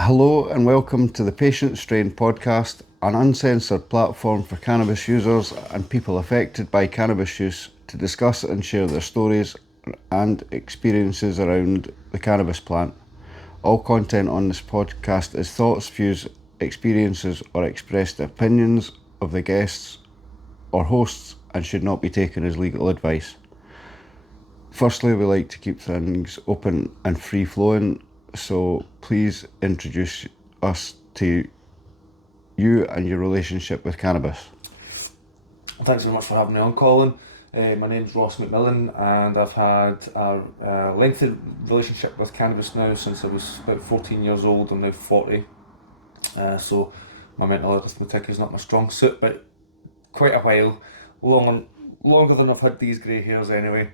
Hello and welcome to the Patient Strain podcast, an uncensored platform for cannabis users and people affected by cannabis use to discuss and share their stories and experiences around the cannabis plant. All content on this podcast is thoughts, views, experiences or expressed opinions of the guests or hosts and should not be taken as legal advice. Firstly, we like to keep things open and free-flowing, so please introduce us to you and your relationship with cannabis. Thanks very much for having me on, Colin. My name's Ross McMillan and I've had a lengthy relationship with cannabis now since I was about 14 years old. I'm now 40, so my mental arithmetic is not my strong suit, but quite a while, longer than I've had these grey hairs anyway.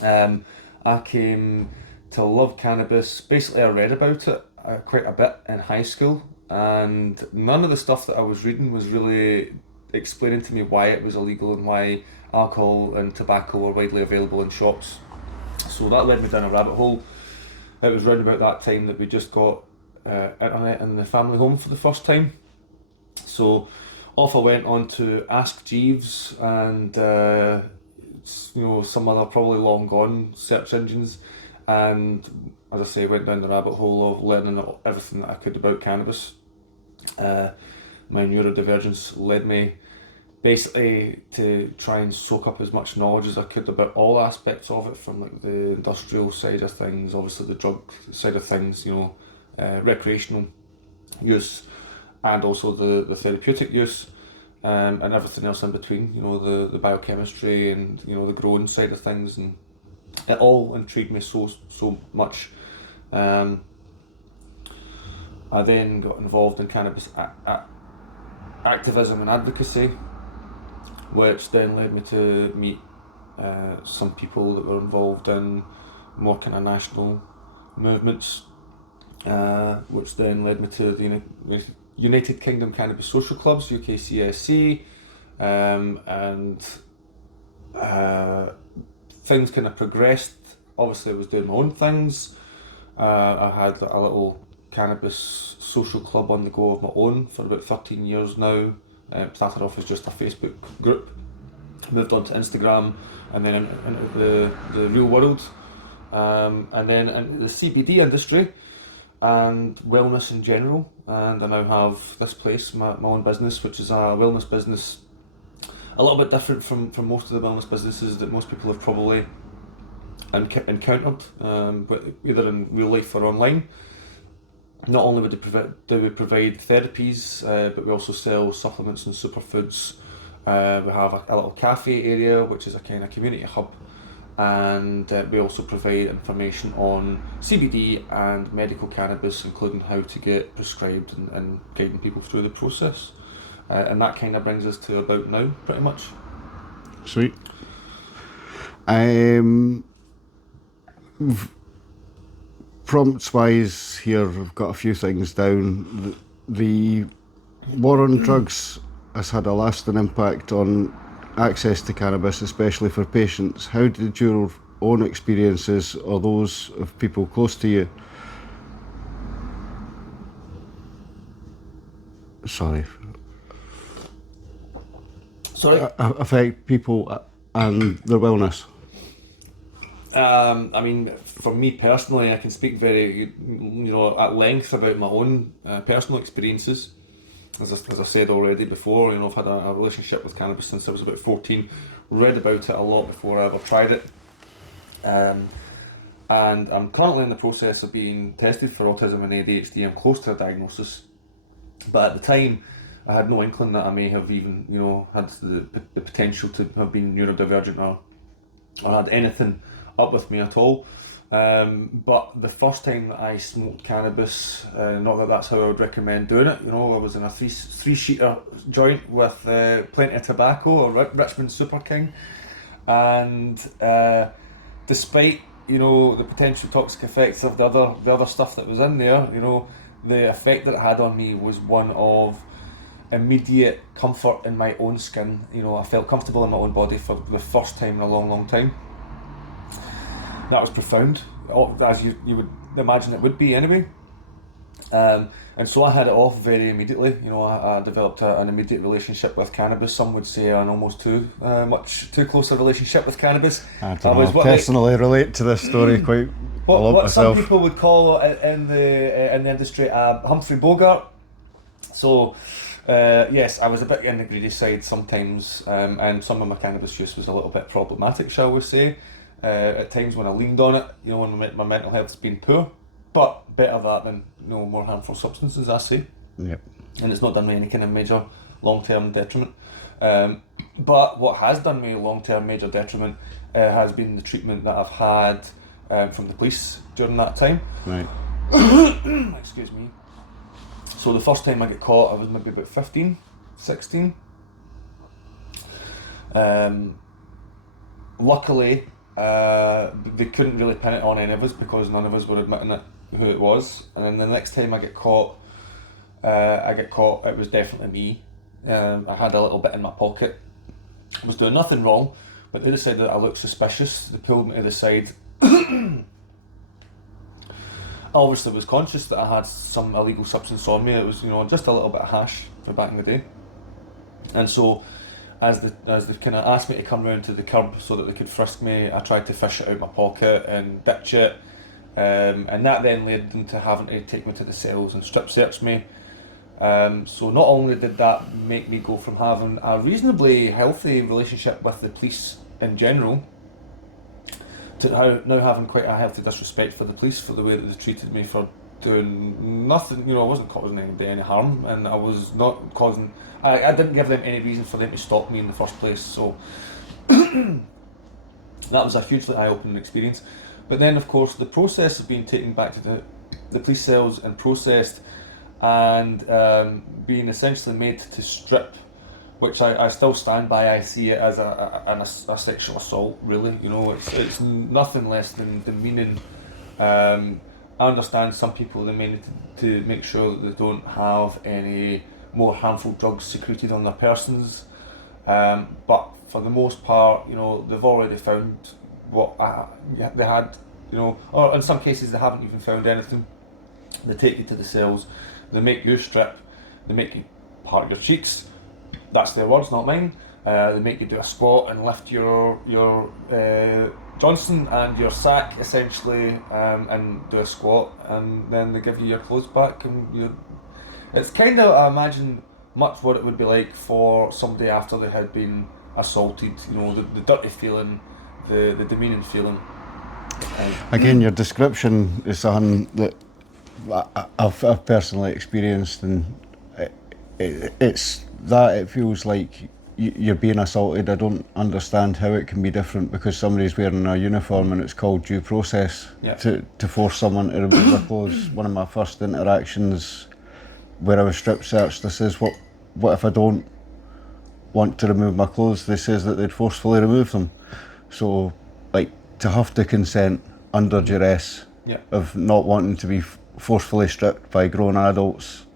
I came to love cannabis. Basically, I read about it quite a bit in high school, and none of the stuff that I was reading was really explaining to me why it was illegal and why alcohol and tobacco were widely available in shops. So that led me down a rabbit hole. It was round about that time that we just got internet in the family home for the first time. So off I went on to Ask Jeeves and some other probably long gone search engines, and as I say, went down the rabbit hole of learning everything that I could about cannabis. My neurodivergence led me basically to try and soak up as much knowledge as I could about all aspects of it, from like the industrial side of things, obviously the drug side of things, recreational use, and also the therapeutic use. And everything else in between, the biochemistry and the growing side of things, and it all intrigued me so much. I then got involved in cannabis activism and advocacy, which then led me to meet some people that were involved in more kind of national movements, which then led me to the United Kingdom Cannabis Social Clubs, UKCSC, and things kind of progressed. Obviously, I was doing my own things. I had a little cannabis social club on the go of my own for about 13 years now. Started off as just a Facebook group, moved on to Instagram, and then into the real world, and then into the CBD industry and wellness in general. And I now have this place, my own business, which is a wellness business, a little bit different from most of the wellness businesses that most people have probably encountered, but either in real life or online. Not only do we provide therapies, but we also sell supplements and superfoods. We have a little cafe area, which is a kind of community hub, and we also provide information on CBD and medical cannabis, including how to get prescribed and guiding people through the process. And that kind of brings us to about now, pretty much. Sweet. Prompts wise here, I've got a few things down. The war on drugs has had a lasting impact on access to cannabis, especially for patients. How did your own experiences or those of people close to you affect people and their wellness? I mean, for me personally, I can speak very, at length about my own personal experiences. As I said already before, I've had a relationship with cannabis since I was about 14, read about it a lot before I ever tried it. And I'm currently in the process of being tested for autism and ADHD. I'm close to a diagnosis. But at the time, I had no inkling that I may have even, had the potential to have been neurodivergent or had anything up with me at all. But the first time that I smoked cannabis, not that that's how I would recommend doing it, I was in a three-sheeter joint with plenty of tobacco, a Richmond Super King, and despite the potential toxic effects of the other stuff that was in there, the effect that it had on me was one of immediate comfort in my own skin. I felt comfortable in my own body for the first time in a long time. That was profound, as you would imagine it would be anyway. And so I had it off very immediately. You know, I developed an immediate relationship with cannabis. Some would say an almost too close a relationship with cannabis. I don't know. I personally relate to this story quite a lot What myself. some people would call in the industry a Humphrey Bogart. So, yes, I was a bit in the greedy side sometimes, and some of my cannabis use was a little bit problematic, shall we say. At times when I leaned on it, you know, when my mental health's been poor. But better that than, you know, more harmful substances, I say. Yep. And it's not done me any kind of major long-term detriment. But what has done me long-term major detriment has been the treatment that I've had from the police during that time. Right. Excuse me. So the first time I got caught, I was maybe about 15, 16. Luckily, they couldn't really pin it on any of us because none of us were admitting it, who it was. And then the next time I get caught, it was definitely me. I had a little bit in my pocket. I was doing nothing wrong, but they decided that I looked suspicious. They pulled me to the side. I obviously was conscious that I had some illegal substance on me. It was, you know, just a little bit of hash for back in the day. And so, as they kind of asked me to come round to the curb so that they could frisk me, I tried to fish it out of my pocket and ditch it. And that then led them to having to take me to the cells and strip search me. So not only did that make me go from having a reasonably healthy relationship with the police in general to now having quite a healthy disrespect for the police for the way that they treated me for doing nothing. You know, I wasn't causing any harm, and I was not causing. I didn't give them any reason for them to stop me in the first place. So that was a hugely eye-opening experience. But then, of course, the process of being taken back to the police cells and processed, and being essentially made to strip, which I still stand by. I see it as a sexual assault, really. You know, it's nothing less than demeaning. I understand some people, they may need to make sure that they don't have any more harmful drugs secreted on their persons, but for the most part, you know, they've already found what they had, you know, or in some cases they haven't even found anything. They take you to the cells, they make you strip, they make you part your cheeks. That's their words, not mine. They make you do a squat and lift your Johnson and your sack essentially, and do a squat, and then they give you your clothes back, and it's kind of, I imagine, much what it would be like for somebody after they had been assaulted. You know, the dirty feeling, the demeaning feeling. Again, your description is something that I've personally experienced, and it feels like you're being assaulted. I don't understand how it can be different because somebody's wearing a uniform and it's called due process. Yeah. To force someone to remove their clothes. One of my first interactions where I was strip searched, they says, what if I don't want to remove my clothes? They says that they'd forcefully remove them. So, like, to have to consent under duress of not wanting to be forcefully stripped by grown adults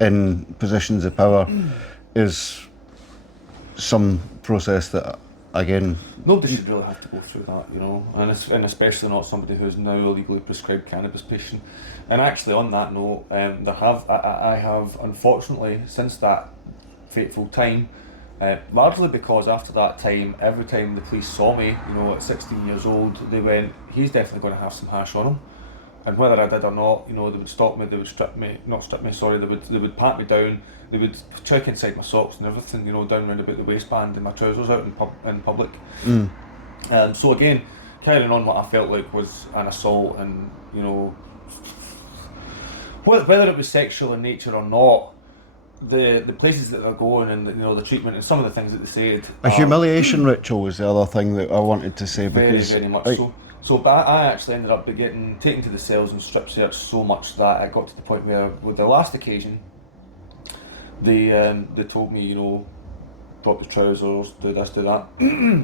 in positions of power is some process that, again, nobody should really have to go through that, you know, and especially not somebody who's now a legally prescribed cannabis patient. And actually, on that note, I have unfortunately, since that fateful time, largely because after that time, every time the police saw me, you know, at 16 years old, they went, he's definitely going to have some hash on him. And whether I did or not, you know, they would stop me, they would they would pat me down, they would check inside my socks and everything, you know, down around about the waistband and my trousers out in public. So again, carrying on what I felt like was an assault, and, you know, whether it was sexual in nature or not, the places that they're going and, you know, the treatment and some of the things that they said. A humiliation ritual was the other thing that I wanted to say, because very much so. So, but I actually ended up getting taken to the cells and strip searched so much that I got to the point where, with the last occasion, they told me, you know, drop your trousers, do this, do that.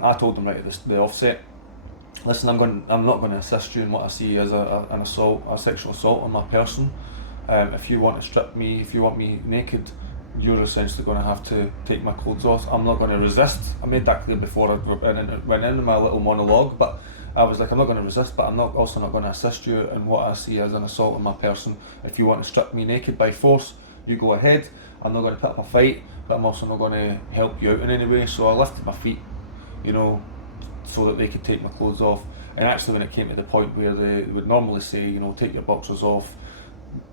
I told them right at the offset, listen, I'm not going to assist you in what I see as an assault, a sexual assault on my person. If you want to strip me, if you want me naked, you're essentially going to have to take my clothes off. I'm not going to resist. I made that clear before I went into my little monologue, but I was like, I'm not going to resist, but I'm also not going to assist you in what I see as an assault on my person. If you want to strip me naked by force, you go ahead. I'm not going to put up a fight, but I'm also not going to help you out in any way. So I lifted my feet, you know, so that they could take my clothes off. And actually, when it came to the point where they would normally say, you know, take your boxers off,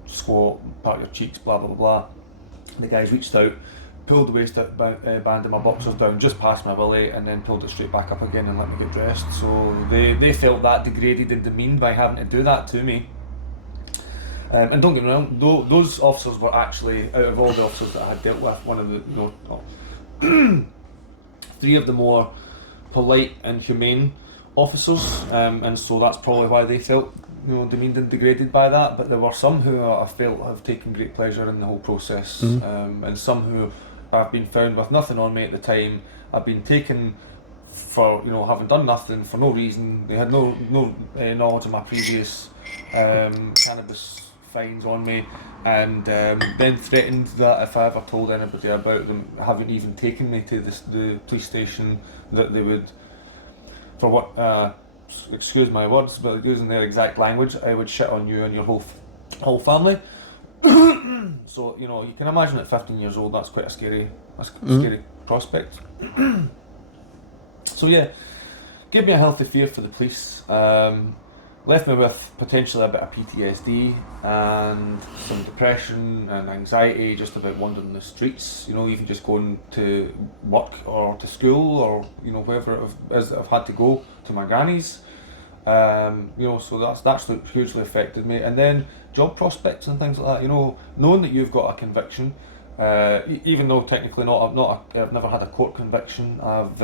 squat, part your cheeks, blah blah blah, the guys reached out, pulled the waist band of my boxers down just past my belly, and then pulled it straight back up again and let me get dressed. So they felt that degraded and demeaned by having to do that to me. And don't get me wrong, those officers were actually, out of all the officers that I had dealt with, one of the, three of the more polite and humane officers, and so that's probably why they felt, you know, demeaned and degraded by that. But there were some who I felt have taken great pleasure in the whole process, and some who I've been found with nothing on me at the time. I've been taken for, you know, having done nothing for no reason. They had no knowledge of my previous cannabis fines on me, and then threatened that if I ever told anybody about them having even taken me to the police station, that they would, for what, excuse my words, but using their exact language, I would shit on you and your whole family. So, you know, you can imagine at 15 years old, that's quite a scary prospect. So yeah, gave me a healthy fear for the police. Left me with potentially a bit of PTSD and some depression and anxiety just about wandering the streets, you know, even just going to work or to school or, you know, wherever it is that I've had to go, to my granny's. You know, so that's hugely affected me. And then job prospects and things like that, you know, knowing that you've got a conviction, even though technically I've never had a court conviction. I've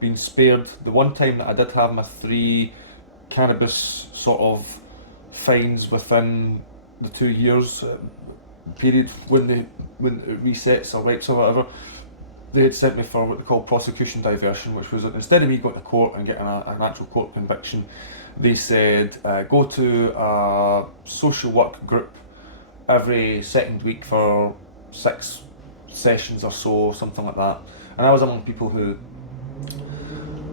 been spared the one time that I did have my 3 cannabis sort of fines within the 2 years period when it resets or wipes or whatever. They had sent me for what they call prosecution diversion, which was that instead of me going to court and getting an actual court conviction, they said go to a social work group every second week for 6 sessions or so, something like that. And I was among people who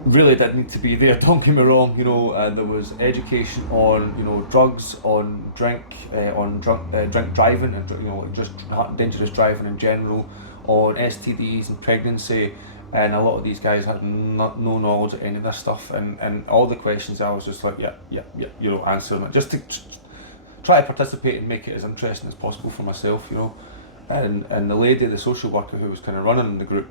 really did need to be there, don't get me wrong, you know. There was education on, you know, drugs, on drink driving, and, you know, just dangerous driving in general, on STDs and pregnancy, and a lot of these guys had no knowledge of any of this stuff, and all the questions I was just like, yeah, you know, answering it, just to try to participate and make it as interesting as possible for myself, you know. And the lady, the social worker who was kind of running the group,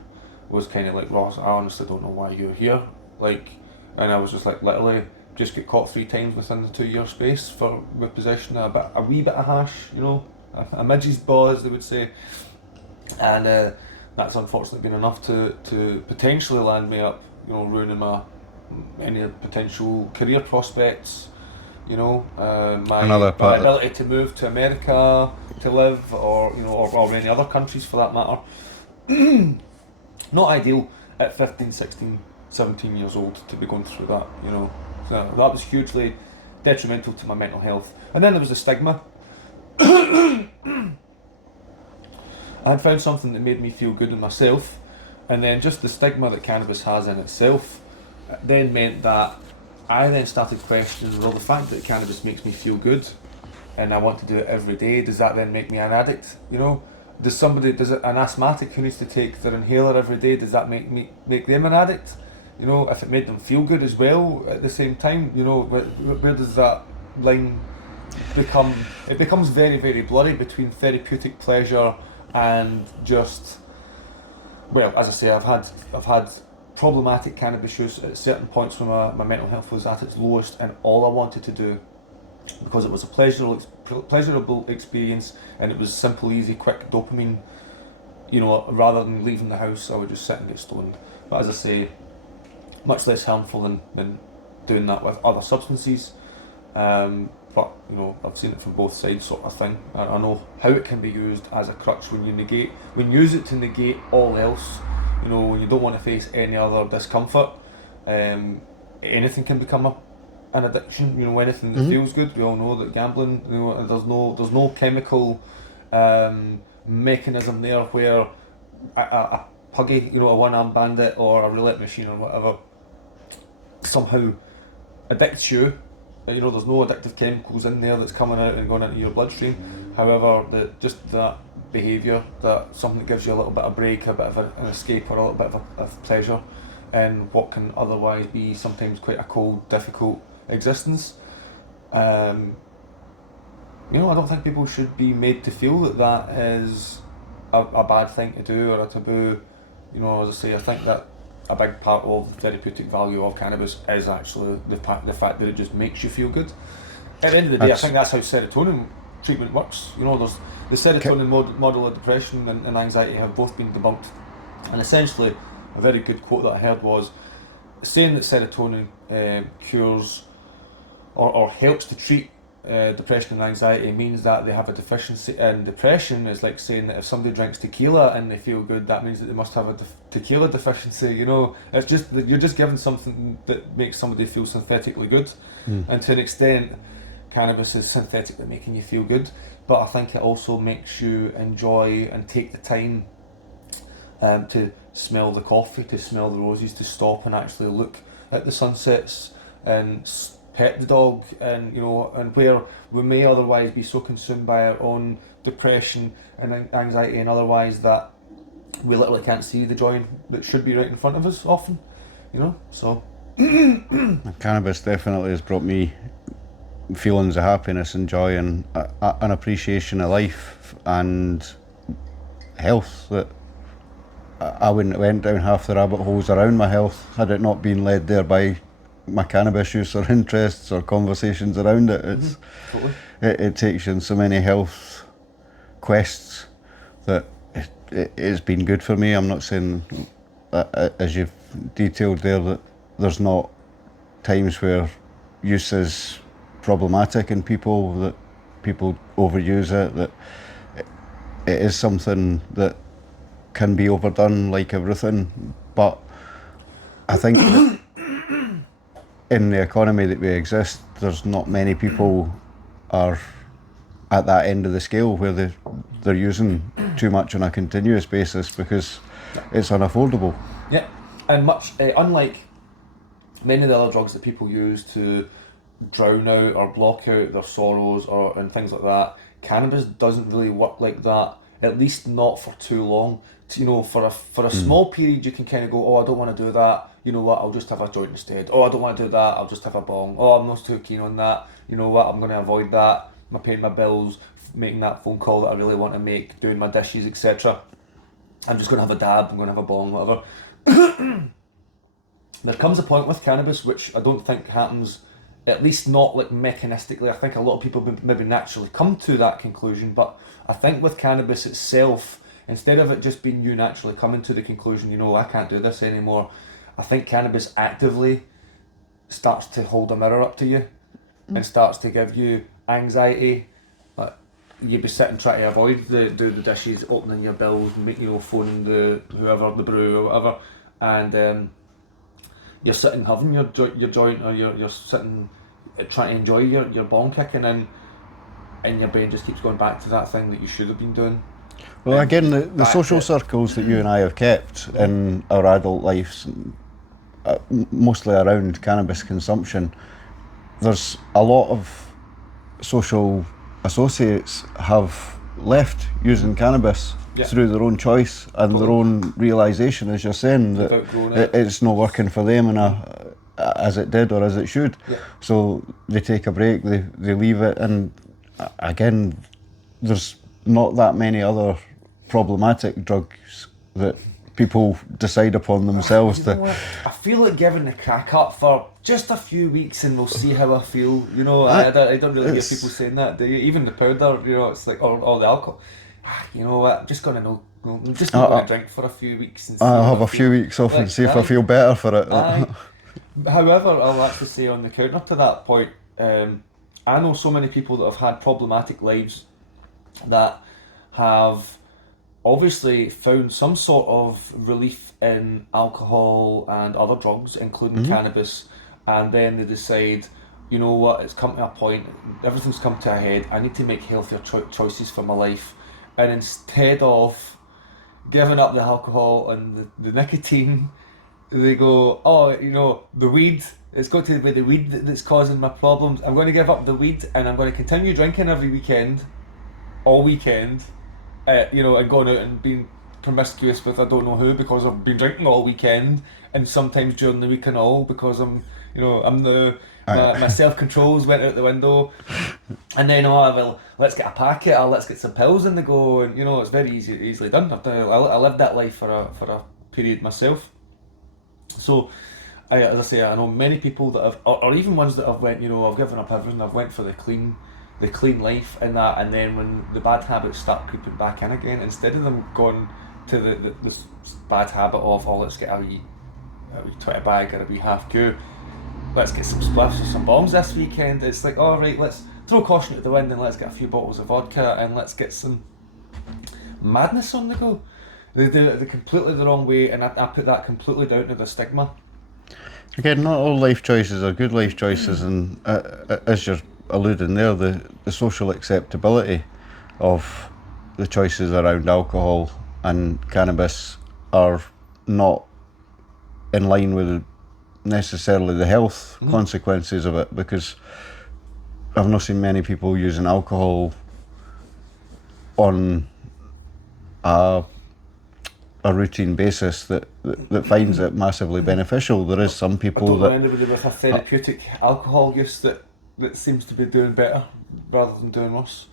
was kind of like, Ross, I honestly don't know why you're here, like, and I was just like, literally just got caught 3 times within the 2-year space with possession of a wee bit of hash, you know, a midge's ball, as they would say. And that's unfortunately been enough to potentially land me up, you know, ruining any potential career prospects, you know, my ability to move to America to live, or, you know, or any other countries for that matter. Not ideal at 15, 16, 17 years old to be going through that, you know. So that was hugely detrimental to my mental health. And then there was the stigma. I had found something that made me feel good in myself, and then just the stigma that cannabis has in itself then meant that I then started questioning, well, the fact that cannabis makes me feel good and I want to do it every day, does that then make me an addict, you know? Does an asthmatic who needs to take their inhaler every day, does that make them an addict? You know, if it made them feel good as well at the same time, you know, where does that line become? It becomes very, very blurry between therapeutic pleasure and just, well, as I say, I've had problematic cannabis use at certain points when my mental health was at its lowest, and all I wanted to do, because it was a pleasurable experience and it was simple, easy, quick dopamine, you know, rather than leaving the house, I would just sit and get stoned. But as I say, much less harmful than doing that with other substances. But, you know, I've seen it from both sides, sort of thing. I know how it can be used as a crutch when you use it to negate all else. You know, when you don't want to face any other discomfort, anything can become an addiction. You know, anything that feels good. We all know that gambling, you know, there's no chemical mechanism there where a puggy, you know, a one-armed bandit or a roulette machine or whatever, somehow addicts you. You know, there's no addictive chemicals in there that's coming out and going into your bloodstream. However, just that behaviour, that something that gives you a little bit of break, a bit of an escape, or a little bit of pleasure in what can otherwise be sometimes quite a cold, difficult existence. You know, I don't think people should be made to feel that that is a bad thing to do or a taboo. You know, as I say, I think that a big part of the therapeutic value of cannabis is actually the fact that it just makes you feel good. At the end of the day, I think that's how serotonin treatment works. You know, there's the serotonin model of depression and anxiety have both been debunked. And essentially, a very good quote that I heard was saying that serotonin cures or helps to treat depression and anxiety means that they have a deficiency. And depression is like saying that if somebody drinks tequila and they feel good, that means that they must have a tequila deficiency. You know, it's just that you're just given something that makes somebody feel synthetically good, and to an extent, cannabis is synthetically making you feel good. But I think it also makes you enjoy and take the time to smell the coffee, to smell the roses, to stop and actually look at the sunsets and pet the dog, and you know, and where we may otherwise be so consumed by our own depression and anxiety and otherwise that we literally can't see the joy that should be right in front of us often, you know. So cannabis definitely has brought me feelings of happiness and joy and an appreciation of life and health that I wouldn't have went down half the rabbit holes around my health had it not been led there by my cannabis use or interests or conversations around it. It's totally. it takes you in so many health quests that it's been good for me. I'm not saying as you've detailed there that there's not times where use is problematic in people, that people overuse it, that it is something that can be overdone like everything. But I think that in the economy that we exist, there's not many people are at that end of the scale where they're using too much on a continuous basis because it's unaffordable. Yeah, and much unlike many of the other drugs that people use to drown out or block out their sorrows and things like that, cannabis doesn't really work like that. At least not for too long. You know, for a small period, you can kind of go, oh, I don't want to do that. You know what? I'll just have a joint instead. Oh, I don't want to do that. I'll just have a bong. Oh, I'm not too keen on that. You know what? I'm going to avoid that. I'm paying my bills, making that phone call that I really want to make, doing my dishes, etc. I'm just going to have a dab. I'm going to have a bong, whatever. There comes a point with cannabis which I don't think happens, at least not like mechanistically. I think a lot of people maybe naturally come to that conclusion, but I think with cannabis itself, instead of it just being you naturally coming to the conclusion, you know, I can't do this anymore, I think cannabis actively starts to hold a mirror up to you and starts to give you anxiety. Like you'd be sitting trying to avoid do the dishes, opening your bills, phoning the whoever, the brew or whatever, and you're sitting having your joint, or you're sitting trying to enjoy your bong kicking in, and your brain just keeps going back to that thing that you should have been doing. Well, again, the social circles that you and I have kept in our adult lives, mostly around cannabis consumption, there's a lot of social associates have left using cannabis through their own choice and their own realisation, as you're saying, that it's not working for them as it did or as it should. Yeah. So they take a break, they leave it, and again, there's not that many other problematic drugs that people decide upon themselves You know what? I feel like giving the crack up for just a few weeks and we'll see how I feel. You know, I don't really hear people saying that, do you? Even the powder, you know, it's like, or the alcohol. You know what? I'm just gonna I'm just not gonna drink for a few weeks and see I'll have a few weeks off and see if I feel better for it. However, I'll actually say on the counter to that point, I know so many people that have had problematic lives that have obviously found some sort of relief in alcohol and other drugs, including cannabis, and then they decide, you know what, it's come to a point, everything's come to a head, I need to make healthier choices for my life, and instead of giving up the alcohol and the nicotine, they go, oh, the weed. It's got to be the weed that's causing my problems. I'm going to give up the weed and I'm going to continue drinking every weekend, all weekend, and going out and being promiscuous with I don't know who because I've been drinking all weekend and sometimes during the week and all because my self controls went out the window, and then well, let's get a packet or let's get some pills in the go, and it's very easily done. I lived that life for a period myself, so. As I say, I know many people that have, or even ones that have went, I've given up everything. I've went for the clean life and that, and then when the bad habits start creeping back in again, instead of them going to this bad habit of, oh, let's get a wee 20 bag or a wee half Q, let's get some spliffs or some bombs this weekend. It's like, all right, let's throw caution to the wind and let's get a few bottles of vodka and let's get some madness on the go. They do it completely the wrong way, and I put that completely down to the stigma. Again, not all life choices are good life choices, and as you're alluding there, the social acceptability of the choices around alcohol and cannabis are not in line with necessarily the health consequences of it, because I've not seen many people using alcohol on a routine basis that finds it massively beneficial. There is some people I don't know anybody with a therapeutic alcohol use that seems to be doing better rather than doing worse.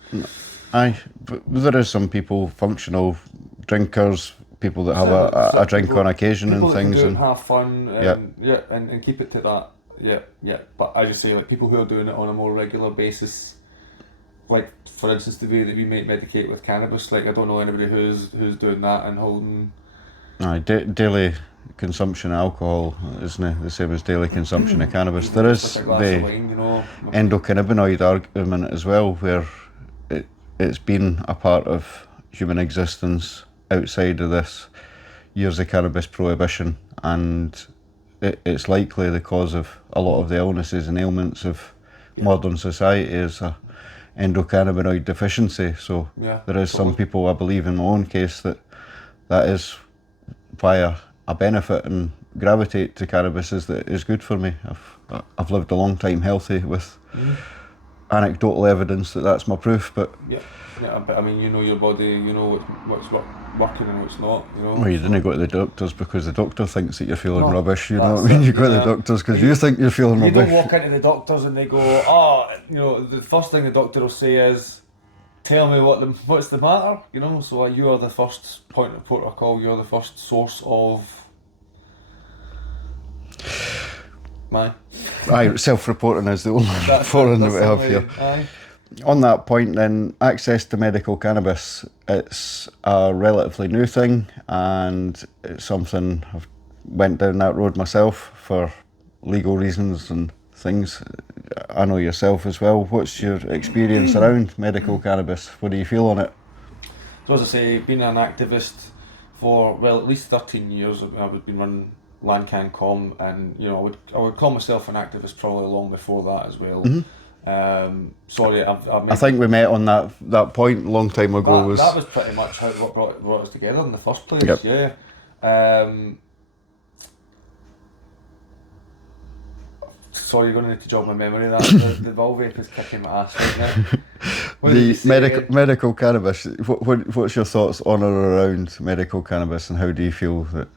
Aye, but there is some people, functional drinkers, people that have a drink on occasion and things, that can do it and have fun and and keep it to that. But as you say, like people who are doing it on a more regular basis, like for instance the way that we might medicate with cannabis, like I don't know anybody who's doing that and holding. Daily consumption of alcohol isn't the same as daily consumption of cannabis. There is like a glass of wine, endocannabinoid argument as well, where it's been a part of human existence outside of this years of cannabis prohibition, and it's likely the cause of a lot of the illnesses and ailments of modern society is a endocannabinoid deficiency. So there is some people, I believe in my own case, that is why I benefit and gravitate to cannabis, is that it's good for me. I've lived a long time healthy with anecdotal evidence that that's my proof. But but I mean, your body, what's working and what's not. Well, you didn't go to the doctors because the doctor thinks that you're feeling rubbish. You know what I mean? You go to the doctors because you think you're feeling rubbish. You don't walk into the doctors and they go, oh, the first thing the doctor will say is, tell me what's the matter, so you are the first point of protocol, you're the first source of mine. Aye, self-reporting is the only foreign that we have here. Aye. On that point then, access to medical cannabis, it's a relatively new thing, and it's something I've went down that road myself for legal reasons and things. I know yourself as well. What's your experience around medical cannabis? What do you feel on it? So as I say, being an activist for at least 13 years, I've been running LandCanCom, and I would call myself an activist probably long before that as well. Sorry, I think we met on that point a long time ago. That was pretty much what brought us together in the first place. Yep. Yeah. Sorry, you're going to need to jog my memory. That the Volvape is kicking my ass right now. The medical cannabis. What's your thoughts on or around medical cannabis, and how do you feel that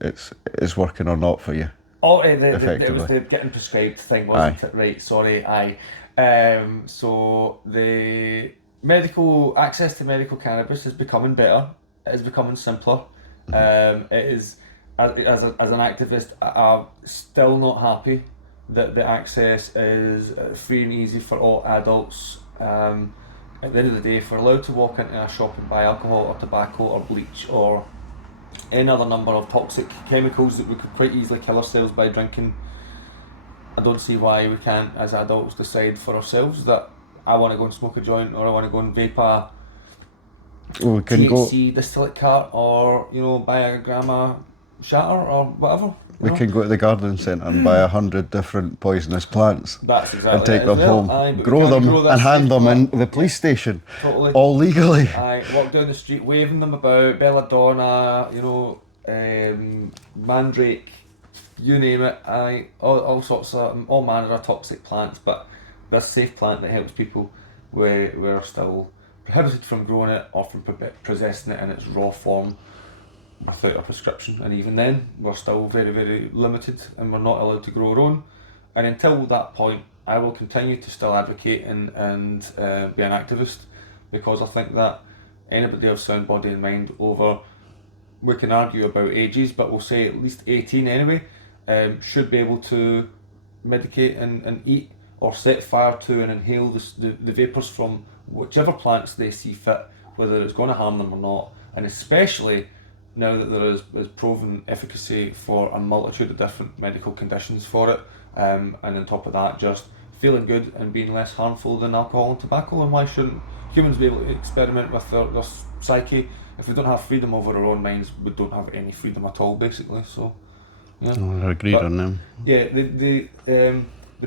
it's working or not for you? Oh, it was the getting prescribed thing, wasn't it? Right. Sorry. Aye. So the medical access to medical cannabis is becoming better. It is becoming simpler. It is as an activist, I'm still not happy that the access is free and easy for all adults. At the end of the day, if we're allowed to walk into a shop and buy alcohol or tobacco or bleach or any other number of toxic chemicals that we could quite easily kill ourselves by drinking, I don't see why we can't, as adults, decide for ourselves that I want to go and smoke a joint, or I want to go and vape a THC distillate cart, or buy a gram of shatter or whatever. We can go to the garden centre and buy 100 different poisonous plants. That's exactly and take it them home, grow them, and hand them in the police station. Totally. All legally. Walk down the street waving them about, belladonna, mandrake, you name it, all sorts of, all manner of toxic plants, but this safe plant that helps people, we're still prohibited from growing it or from possessing it in its raw form without a prescription, and even then we're still very, very limited and we're not allowed to grow our own. And until that point, I will continue to still advocate and be an activist, because I think that anybody of sound body and mind over, we can argue about ages, but we'll say at least 18 anyway, should be able to medicate and eat or set fire to and inhale the vapours from whichever plants they see fit, whether it's going to harm them or not. And especially now that there is proven efficacy for a multitude of different medical conditions for it, and on top of that, just feeling good and being less harmful than alcohol and tobacco. And why shouldn't humans be able to experiment with their psyche? If we don't have freedom over our own minds, we don't have any freedom at all, basically. So, yeah. I agreed on them. Yeah, the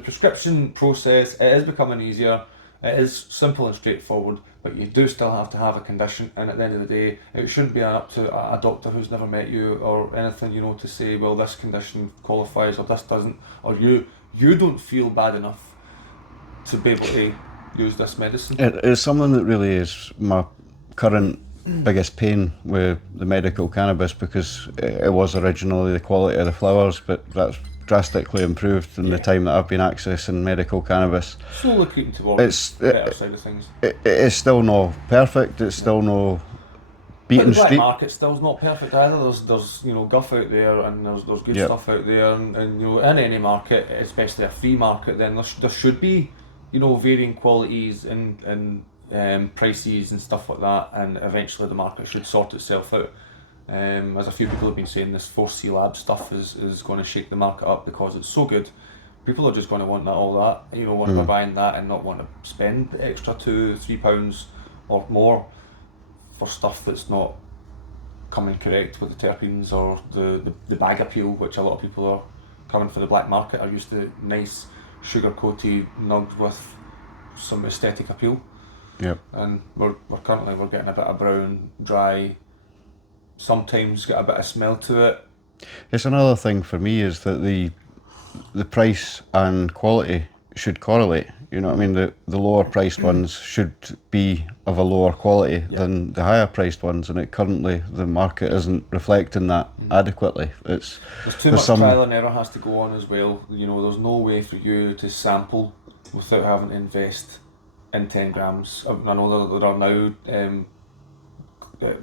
prescription process, it is becoming easier. It is simple and straightforward, but you do still have to have a condition, and at the end of the day, it shouldn't be up to a doctor who's never met you or anything, to say, well, this condition qualifies or this doesn't, or you don't feel bad enough to be able to use this medicine. It is something that really is my current biggest pain with the medical cannabis, because it was originally the quality of the flowers, but that's drastically improved in the time that I've been accessing medical cannabis. Slowly creeping towards the better side of things. It is still not perfect, it's still no beaten street. The street. black market still's not perfect either. There's guff out there, and there's good stuff out there, and in any market, especially a free market, then there should be varying qualities and prices and stuff like that, and eventually the market should sort itself out. As a few people have been saying, this 4C Lab stuff is going to shake the market up because it's so good. People are just going to want all that, want to be buying that and not want to spend the extra £2-3 or more for stuff that's not coming correct with the terpenes or the bag appeal, which a lot of people are coming for the black market are used to nice sugar coated nugged with some aesthetic appeal. Yep. And we're getting a bit of brown, dry, sometimes get a bit of smell to it. It's another thing for me is that the price and quality should correlate. You know what I mean? The lower priced ones should be of a lower quality than the higher priced ones, and currently the market isn't reflecting that adequately. There's too much trial and error has to go on as well. There's no way for you to sample without having to invest in 10 grams. I know that there are now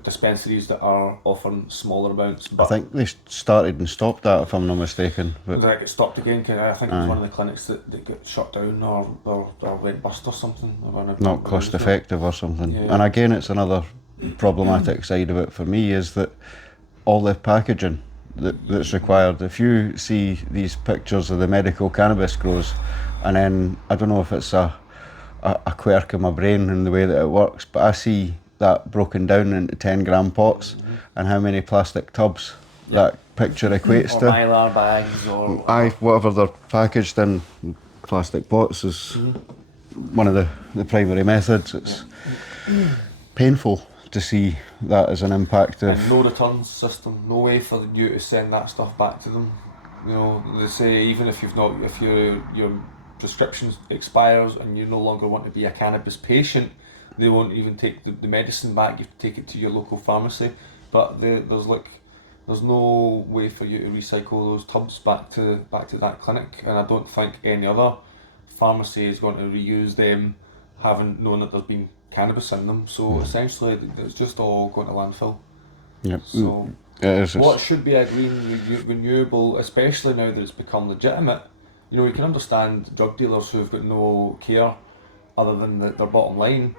dispensaries that are offering smaller amounts. But I think they started and stopped that, if I'm not mistaken. But did it get stopped again? Cause I think it was one of the clinics that got shut down or went bust or something. Not cost effective or something. Yeah. And again, it's another problematic side of it for me is that all the packaging that's required. If you see these pictures of the medical cannabis grows, and then I don't know if it's a quirk in my brain in the way that it works, but I see that broken down into 10 gram pots and how many plastic tubs that picture equates to. Or mylar bags or whatever they're packaged in plastic pots is one of the primary methods. It's painful to see that as an impact of... And no returns system, no way for you to send that stuff back to them. They say even if your prescription expires and you no longer want to be a cannabis patient, they won't even take the medicine back. You have to take it to your local pharmacy, but there's no way for you to recycle those tubs back to that clinic, and I don't think any other pharmacy is going to reuse them, having known that there's been cannabis in them. So essentially, it's just all going to landfill. Yep. So what should be a green renewable, especially now that it's become legitimate. You can understand drug dealers who've got no care other than their bottom line.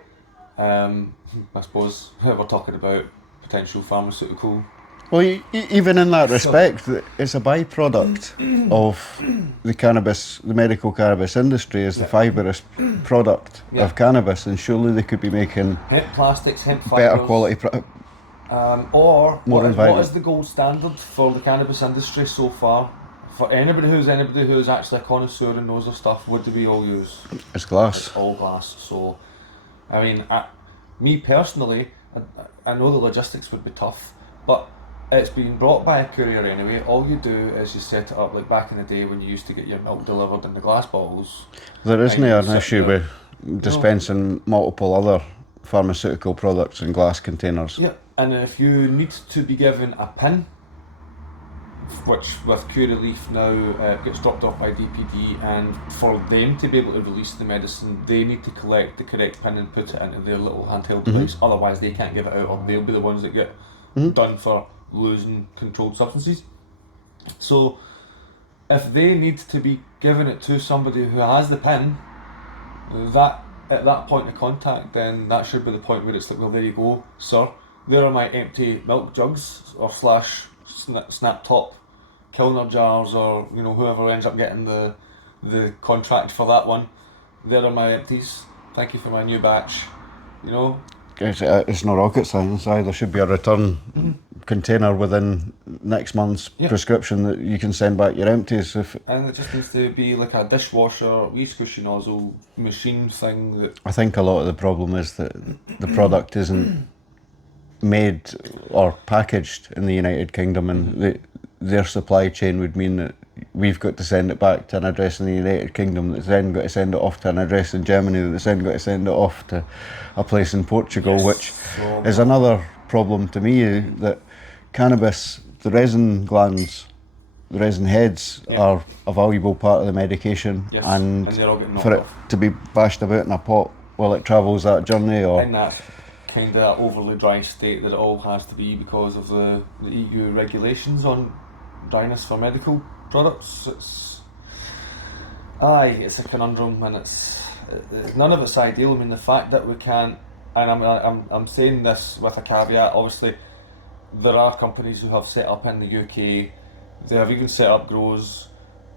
I suppose we're talking about potential pharmaceutical. Well, even in that respect, it's a byproduct of the medical cannabis industry is the fibrous product of cannabis, and surely they could be making hemp plastics, hemp fibers, better quality or what is the gold standard for the cannabis industry so far? For anybody who's actually a connoisseur and knows their stuff, what do we all use? It's glass. It's all glass. So, me personally, I know the logistics would be tough, but It's been brought by a courier anyway. All you do is you set it up like back in the day when you used to get your milk delivered in the glass bottles. There isn't And you an sit issue there. with dispensing multiple other pharmaceutical products in glass containers. Yeah, and if you need to be given a PIN, which with Curaleaf now gets dropped off by DPD, and for them to be able to release the medicine, they need to collect the correct PIN and put it into their little handheld device. Otherwise, they can't give it out, or they'll be the ones that get done for losing controlled substances. So, if they need to be giving it to somebody who has the PIN, that at that point of contact, then that should be the point where it's like, well, there you go, sir. There are my empty milk jugs or slash snap top Kilner jars, or whoever ends up getting the contract for that one. There are my empties. Thank you for my new batch. It's not rocket science. There should be a return container within next month's prescription that you can send back your empties. And it just needs to be like a dishwasher, wee squishy nozzle machine thing that. I think a lot of the problem is that the product isn't made or packaged in the United Kingdom, and their supply chain would mean that we've got to send it back to an address in the United Kingdom, that's then got to send it off to an address in Germany, that's then got to send it off to a place in Portugal, which is another problem to me, that cannabis, the resin glands, the resin heads are a valuable part of the medication, and they're all getting for it to be bashed about in a pot while it travels that journey, or in that kind of overly dry state that it all has to be because of the EU regulations on dryness for medical products. It's a conundrum, and it's none of it's ideal. I mean, the fact that we can't, and I'm saying this with a caveat. Obviously, there are companies who have set up in the UK. They have even set up grows.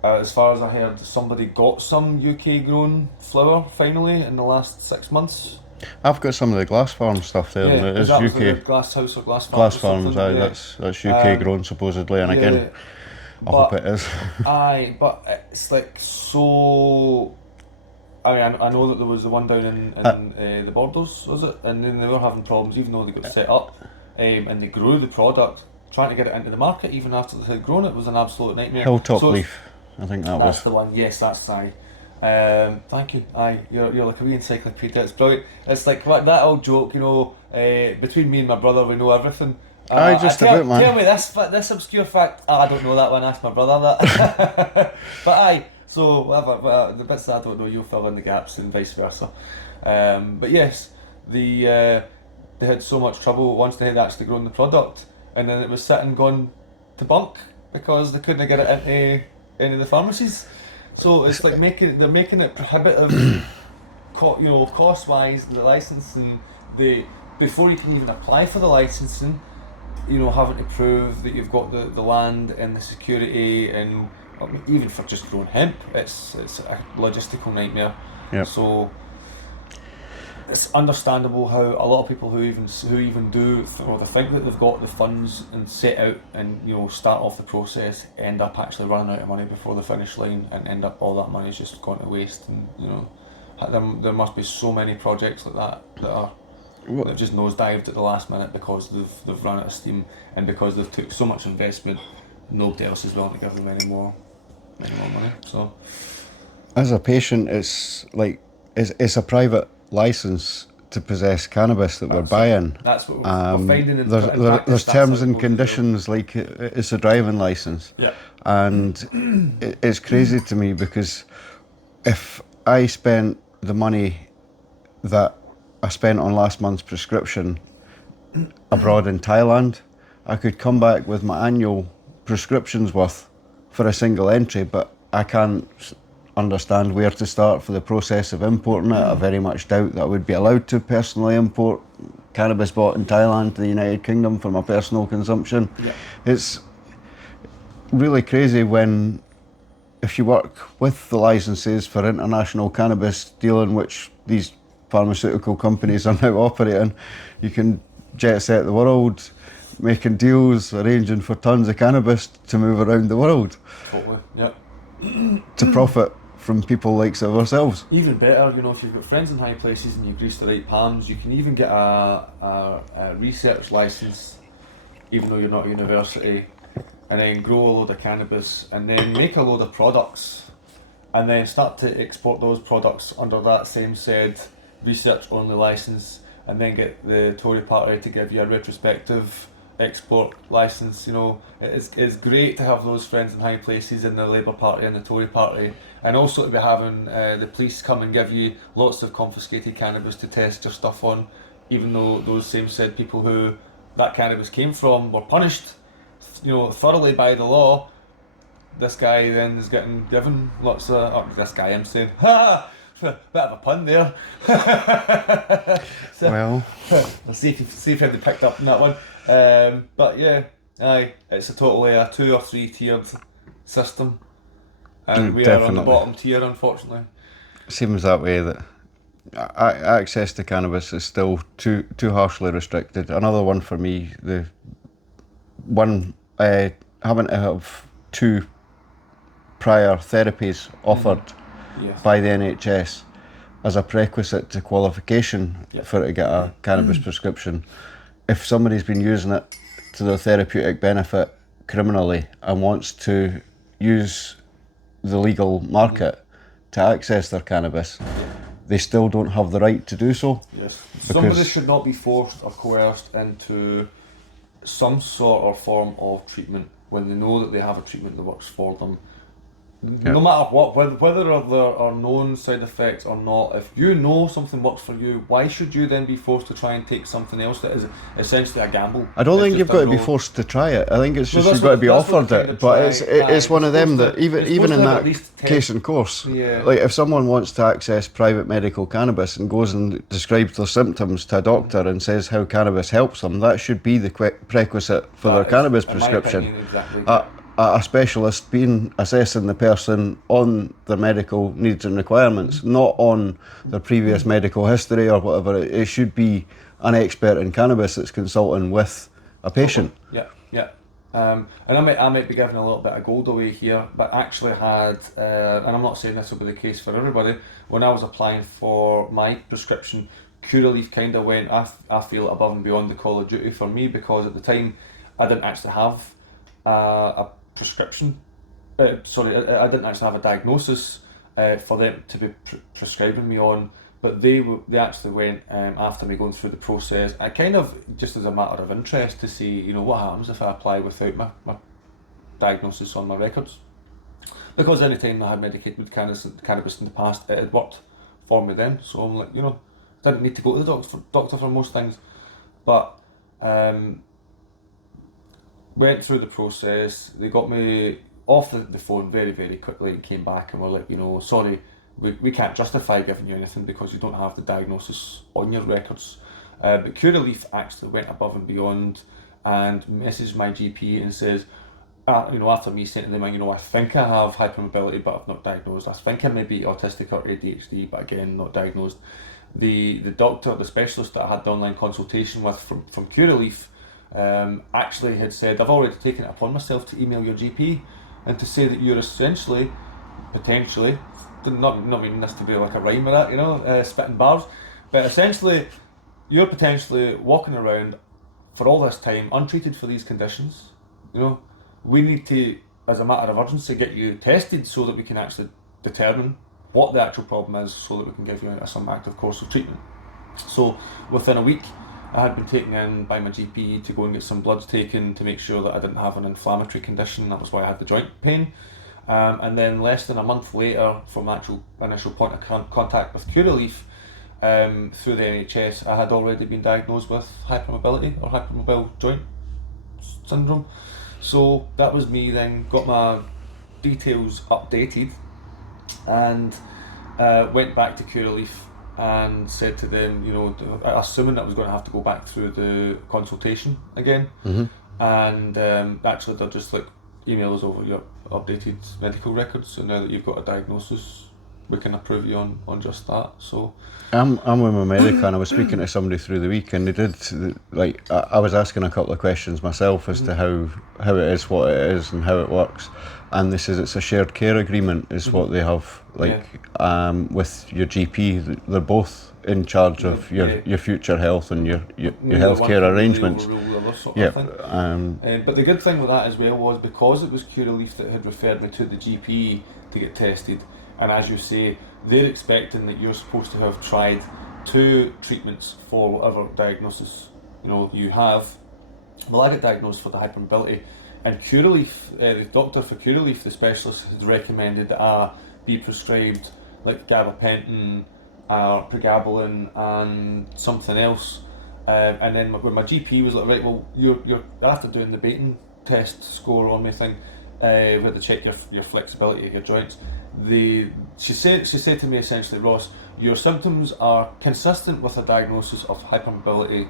As far as I heard, somebody got some UK grown flower finally in the last 6 months. I've got some of the Glass Farm stuff there. Yeah, It's that UK was Glass House or Glass Farm. Glass Farms. That's UK grown supposedly, and again, I hope it is. But it's like so. I mean, I know that there was the one down in the Borders, was it? And then they were having problems, even though they got set up, and they grew the product. Trying to get it into the market, even after they had grown it, was an absolute nightmare. Hilltop Leaf, I think that was. That's the one. Yes, that's thank you. You're like a wee encyclopedia. It's brilliant. It's like that old joke, between me and my brother, we know everything. Tell me this obscure fact. I don't know that one. Ask my brother that. But so whatever. The bits that I don't know, you'll fill in the gaps, and vice versa. But yes, they had so much trouble once they had actually grown the product, and then it was sitting gone to bunk because they couldn't get it into any of the pharmacies. So it's like they're making it prohibitive, cost-wise, the licensing. Before you can even apply for the licensing, having to prove that you've got the land and the security, and even for just growing hemp, it's a logistical nightmare. Yep. So it's understandable how a lot of people who even do, or they think that they've got the funds and set out and start off the process, end up actually running out of money before the finish line, and end up all that money is just gone to waste. And there must be so many projects like that that just nosedived at the last minute because they've run out of steam, and because they've took so much investment, nobody else is willing to give them any more money. So as a patient, it's like it's a private license to possess cannabis that we're buying. That's what we're finding in practice. There's terms and conditions, like it's a driving license. Yeah. And it's crazy to me, because if I spent the money that I spent on last month's prescription abroad in Thailand, I could come back with my annual prescriptions worth for a single entry, but I can't understand where to start for the process of importing it. I very much doubt that I would be allowed to personally import cannabis bought in Thailand to the United Kingdom for my personal consumption. Yeah. It's really crazy when, if you work with the licenses for international cannabis dealing, which these pharmaceutical companies are now operating, you can jet set the world, making deals, arranging for tons of cannabis to move around the world. Totally, yeah. To profit from people like ourselves. Even better, if you've got friends in high places and you grease the right palms, you can even get a research license even though you're not a university, and then grow a load of cannabis, and then make a load of products, and then start to export those products under that same said research only license, and then get the Tory party to give you a retrospective export license. You know, it's great to have those friends in high places in the Labour Party and the Tory party, and also to be having the police come and give you lots of confiscated cannabis to test your stuff on, even though those same said people who that cannabis came from were punished, you know, thoroughly by the law. This guy then is getting given lots of. Oh, this guy, I'm saying, ha! Bit of a pun there. So, Well, we'll see if they picked up on that one. But yeah, aye, it's totally a 2 or 3 tiered system, and we are on the definitely. bottom tier, unfortunately. Seems that way, that access to cannabis is still too harshly restricted. Another one for me, the one having to have 2 prior therapies offered Yes. by the NHS as a prerequisite to qualification Yep. for to get a cannabis prescription. If somebody's been using it to their therapeutic benefit criminally and wants to use the legal market to access their cannabis, they still don't have the right to do so. Yes. Somebody should not be forced or coerced into some sort or form of treatment when they know that they have a treatment that works for them. No matter what, whether there are known side effects or not, if you know something works for you, why should you then be forced to try and take something else that is essentially a gamble? I don't It's think you've just got a to be no. forced to try it. I think it's Well, just you've got to be that's what offered they're it. trying But to it's try. it's one of them supposed that to- even it's even supposed in to have at that least 10 case in course, Yeah. like if someone wants to access private medical cannabis and goes and describes their symptoms to a doctor and says how cannabis helps them, that should be the prerequisite for their That is, cannabis in my prescription. opinion, exactly. A specialist being assessing the person on their medical needs and requirements, not on their previous medical history or whatever. It should be an expert in cannabis that's consulting with a patient. Yeah, yeah. And I might be giving a little bit of gold away here, but actually had, and I'm not saying this will be the case for everybody, when I was applying for my prescription, Curaleaf kind of went, I feel, above and beyond the call of duty for me, because at the time I didn't actually have a prescription. I didn't actually have a diagnosis for them to be prescribing me on. But they actually went after me going through the process. I kind of, just as a matter of interest, to see, you know, what happens if I apply without my diagnosis on my records. Because any time I had medicated with cannabis in the past, it had worked for me then. So I'm like, you know, didn't need to go to the doctor for most things. But went through the process. They got me off the phone very, very quickly and came back and were like, you know, sorry, we can't justify giving you anything because you don't have the diagnosis on your records. But Curaleaf actually went above and beyond and messaged my GP and says, you know, after me saying to them, you know, I think I have hypermobility, but I've not diagnosed. I think I may be autistic or ADHD, but again, not diagnosed. The doctor, the specialist that I had the online consultation with from Curaleaf, actually had said, I've already taken it upon myself to email your GP and to say that you're essentially, potentially, not meaning this to be like a rhyme or that, you know, spitting bars, but essentially, you're potentially walking around for all this time untreated for these conditions. You know, we need to, as a matter of urgency, get you tested so that we can actually determine what the actual problem is, so that we can give you some active course of treatment. So within a week, I had been taken in by my GP to go and get some bloods taken to make sure that I didn't have an inflammatory condition. That was why I had the joint pain. And then less than a month later, from actual initial point of contact with Curaleaf, through the NHS, I had already been diagnosed with hypermobility or hypermobile joint syndrome. So that was me then, got my details updated and went back to Curaleaf and said to them, you know, assuming that I was going to have to go back through the consultation again. And actually they're just like, email us over your updated medical records, so now that you've got a diagnosis, we can approve you on just that. So I'm with my medic, and I was speaking to somebody through the week, and they did, like, I was asking a couple of questions myself as to how it is, what it is, and how it works, and they says it's a shared care agreement is what they have, like, with your GP. They're both in charge of your future health and your healthcare arrangements. But the good thing with that as well was, because it was Curaleaf that had referred me to the GP to get tested, and as you say, they're expecting that you're supposed to have tried 2 treatments for whatever diagnosis you have. Well, I got diagnosed for the hypermobility, and Curaleaf, the doctor for Curaleaf, the specialist, had recommended that I be prescribed like gabapentin, pregabalin, and something else. And then when my GP was like, right, well, you're after doing the Baton test score on me thing, where they check your flexibility of your joints. She said to me essentially, Ross, your symptoms are consistent with a diagnosis of hypermobility,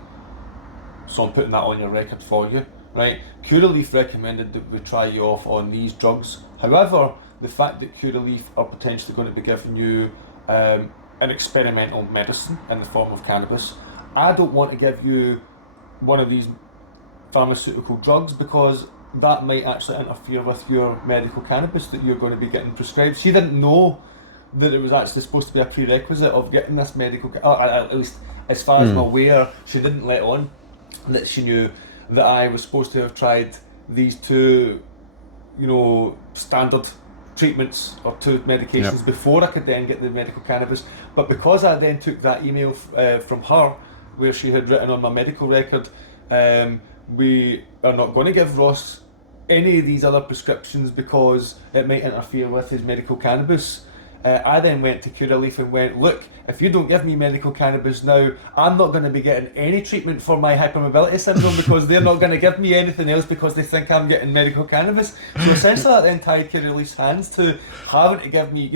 so I'm putting that on your record for you, right? Curaleaf recommended that we try you off on these drugs. However, the fact that Curaleaf are potentially going to be giving you an experimental medicine in the form of cannabis, I don't want to give you one of these pharmaceutical drugs, because that might actually interfere with your medical cannabis that you're going to be getting prescribed. She didn't know that it was actually supposed to be a prerequisite of getting this medical, at least as far as I'm aware, she didn't let on that she knew that I was supposed to have tried these 2, standard treatments or 2 medications before I could then get the medical cannabis. But because I then took that email from her, where she had written on my medical record, we are not going to give Ross any of these other prescriptions because it might interfere with his medical cannabis. I then went to Curaleaf and went, look, if you don't give me medical cannabis now, I'm not going to be getting any treatment for my hypermobility syndrome, because they're not going to give me anything else because they think I'm getting medical cannabis. So essentially that then tied Curaleaf's hands to having to give me,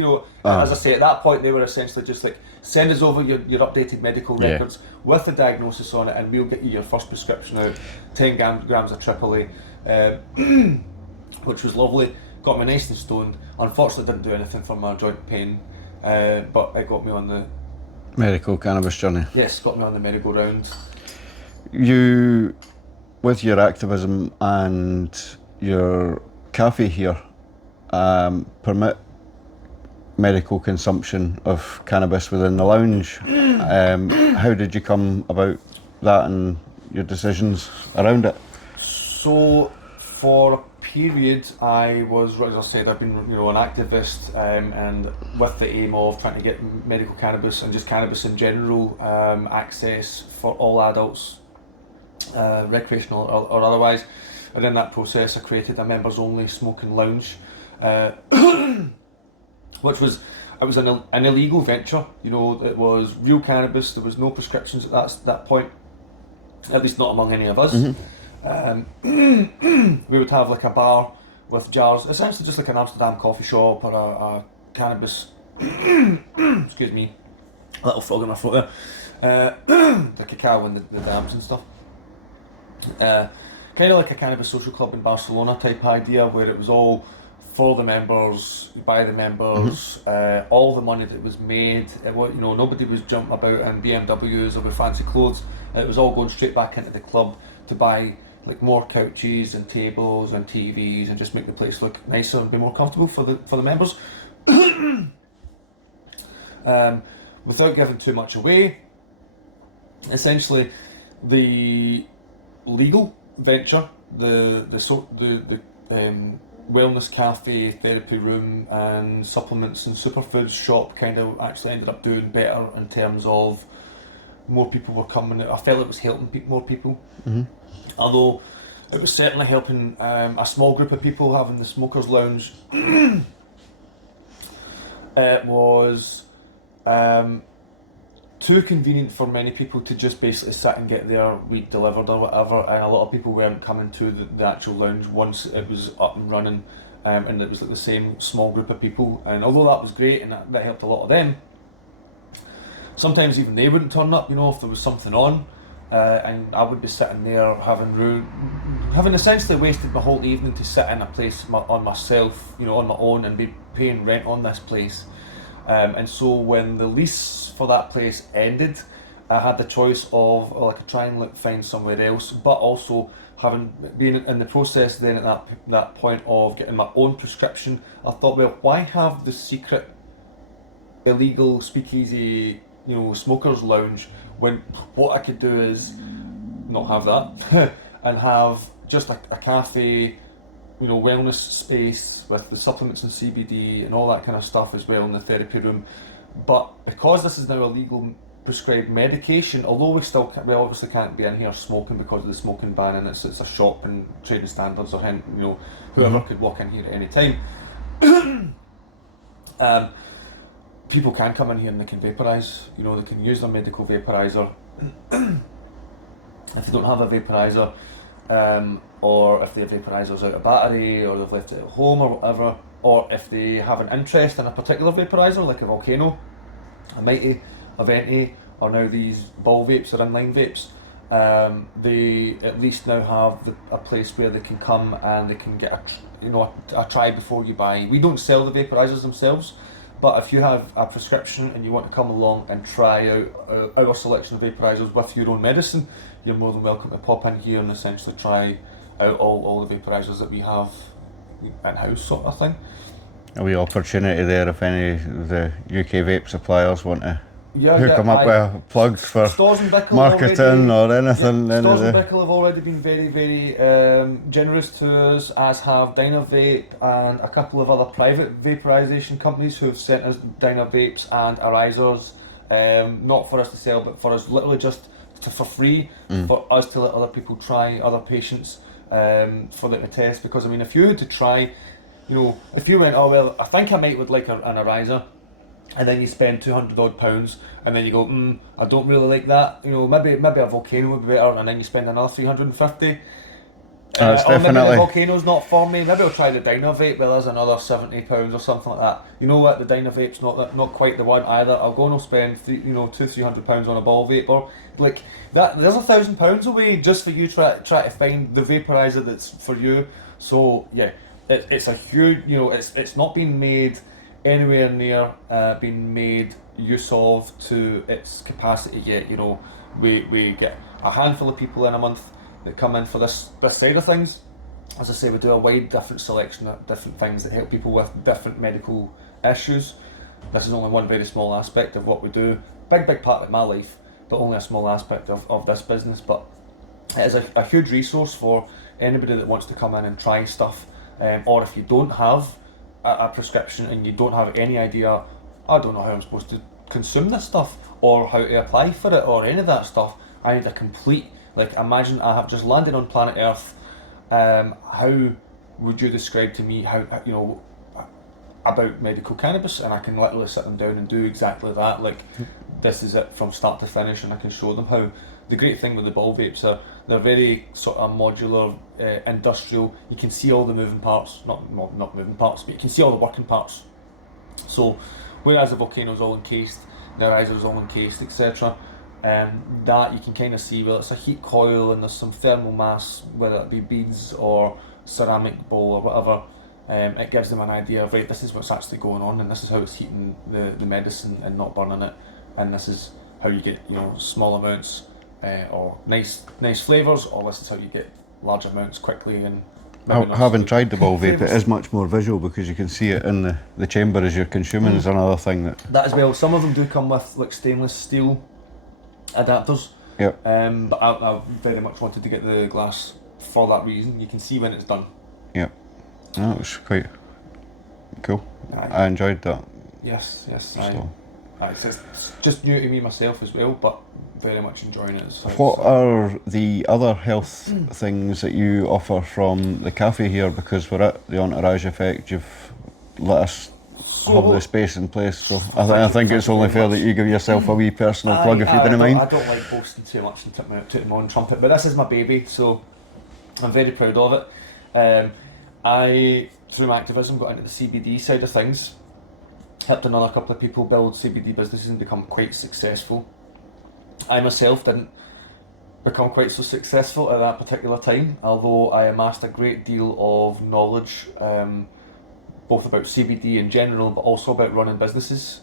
as I say, at that point they were essentially just like, send us over your updated medical records with the diagnosis on it, and we'll get you your first prescription out, 10 grams of AAA, which was lovely. Got me nice and stoned. Unfortunately didn't do anything for my joint pain, but it got me on the medical cannabis journey. Yes, got me on the merry-go-round. You, with your activism and your cafe here, permit medical consumption of cannabis within the lounge. How did you come about that and your decisions around it? So for a period, I was, as I said, I've been an activist, and with the aim of trying to get medical cannabis and just cannabis in general access for all adults, recreational or otherwise. And in that process I created a members only smoking lounge, which was an illegal venture. It was real cannabis. There was no prescriptions at that point, at least not among any of us. We would have like a bar with jars, essentially just like an Amsterdam coffee shop or a cannabis excuse me, a little frog in my throat there, the cacao and the dams and stuff, kind of like a cannabis social club in Barcelona type idea, where it was all for the members, by the members, all the money that was made, nobody was jumping about in BMWs or with fancy clothes. It was all going straight back into the club to buy like more couches and tables and TVs and just make the place look nicer and be more comfortable for the members. Without giving too much away, essentially the legal venture, the wellness cafe, therapy room and supplements and superfoods shop kind of actually ended up doing better in terms of more people were coming. I felt it was helping more people. Although it was certainly helping a small group of people having the smokers lounge. It was too convenient for many people to just basically sit and get their weed delivered or whatever, and a lot of people weren't coming to the actual lounge once it was up and running, and it was like the same small group of people. And although that was great and that helped a lot of them, sometimes even they wouldn't turn up, if there was something on. And I would be sitting there having essentially wasted my whole evening to sit in a place on myself, on my own, and be paying rent on this place. And so when the lease for that place ended, I had the choice of, well, I could try and find somewhere else, but also having been in the process then at that point of getting my own prescription, I thought, well, why have the secret illegal speakeasy, smokers lounge, when what I could do is not have that and have just a cafe, wellness space with the supplements and CBD and all that kind of stuff as well in the therapy room. But because this is now a legal prescribed medication, although we obviously can't be in here smoking because of the smoking ban, and it's a shop and trading standards, or whoever could walk in here at any time. People can come in here and they can vaporise. They can use their medical vaporizer. If they don't have a vaporizer, or if their vaporizer's out of battery, or they've left it at home or whatever, or if they have an interest in a particular vaporizer like a Volcano, a Mighty, a Venti, or now these ball vapes or inline vapes, they at least now have a place where they can come and they can get a try before you buy. We don't sell the vaporizers themselves, but if you have a prescription and you want to come along and try out our selection of vaporizers with your own medicine, you're more than welcome to pop in here and essentially try out all the vaporizers that we have in-house, sort of thing. A wee opportunity there if any of the UK vape suppliers want to hook them up with a plug for marketing or anything. Stores and Bickle have already been very, very generous to us, as have Dynavape and a couple of other private vaporization companies who have sent us Dynavapes and Arisers, not for us to sell, but for us literally just for free, for us to let other people try, other patients, for them to test. Because I mean, if you had to try, if you went, oh well, I think I would like an Ariser, and then you spend £200 odd, and then you go, I don't really like that. Maybe a Volcano would be better, and then you spend another 350. That's or definitely. Maybe the Volcano's not for me. Maybe I'll try the Dynavape. Well, there's another £70 or something like that. You know what? The Dynavape's not quite the one either. I'll go and I'll spend £200-300 on a ball vapor. Like that, there's £1,000 away just for you try to find the vaporizer that's for you. So yeah, it's a huge. It's not been made anywhere near being made use of to its capacity yet. We get a handful of people in a month that come in for this side of things. As I say, we do a wide different selection of different things that help people with different medical issues. This is only one very small aspect of what we do. Big part of my life, but only a small aspect of this business. But it is a huge resource for anybody that wants to come in and try stuff, or if you don't have a prescription and you don't have any idea, I don't know how I'm supposed to consume this stuff or how to apply for it or any of that stuff. I need a complete, imagine I have just landed on planet Earth. How would you describe to me how about medical cannabis? And I can literally sit them down and do exactly that. This is it from start to finish, and I can show them how. The great thing with the ball vapes are they're very sort of modular, industrial. You can see all the moving parts, not moving parts, but you can see all the working parts. So whereas the Volcano's all encased, the Riser's all encased, etc. That you can kind of see, well, it's a heat coil and there's some thermal mass, whether it be beads or ceramic bowl or whatever. It gives them an idea of, right, this is what's actually going on, and this is how it's heating the medicine and not burning it, and this is how you get small amounts or nice flavours, or this is how you get large amounts quickly. And having tried the ball vape, it is much more visual because you can see it in the chamber as you're consuming. Is another thing that as well. Some of them do come with stainless steel adapters. Yep. But I very much wanted to get the glass for that reason. You can see when it's done. Yep. No, it was quite cool. Aye. I enjoyed that. Yes. So. It's just new to me myself as well, but very much enjoying it. What are the other health things that you offer from the cafe here? Because we're at the Entourage Effect, you've let us have the space in place, so I think it's only fair that you give yourself a wee personal plug if you didn't mind. I don't like boasting too much and toot my own trumpet, but this is my baby, so I'm very proud of it. I, through my activism, got into the CBD side of things. Helped another couple of people build CBD businesses and become quite successful. I myself didn't become quite so successful at that particular time, although I amassed a great deal of knowledge, both about CBD in general, but also about running businesses.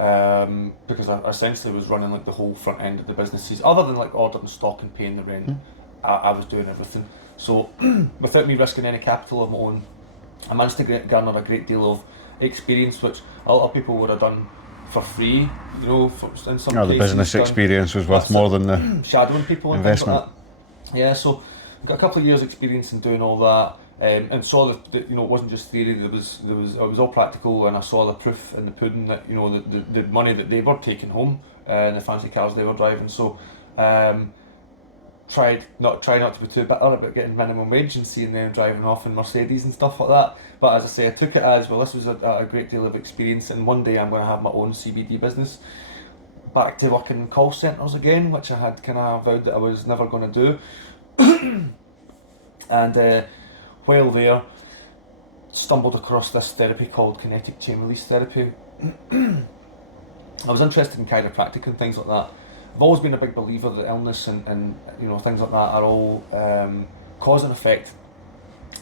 because I essentially was running like the whole front end of the businesses, other than like ordering stock and paying the rent. I was doing everything. So without me risking any capital of my own, I managed to garner a great deal of experience, which a lot of people would have done for free, you know, in some cases. The business experience was worth more than the shadowing people and investment. things like that. Yeah, so got a couple of years experience in doing all that, and saw that, you know, it wasn't just theory. It was all practical, and I saw the proof in the pudding that, you know, the money that they were taking home, and the fancy cars they were driving. So try not to be too bitter about getting minimum wage and seeing them driving off in Mercedes and stuff like that. But as I say, I took it as, well, this was a great deal of experience, and one day I'm going to have my own CBD business. Back to working in call centres again, which I had kind of vowed that I was never going to do. And while there, stumbled across this therapy called kinetic chain release therapy. I was interested in chiropractic and things like that. I've always been a big believer that illness and you know, things like that are all cause and effect.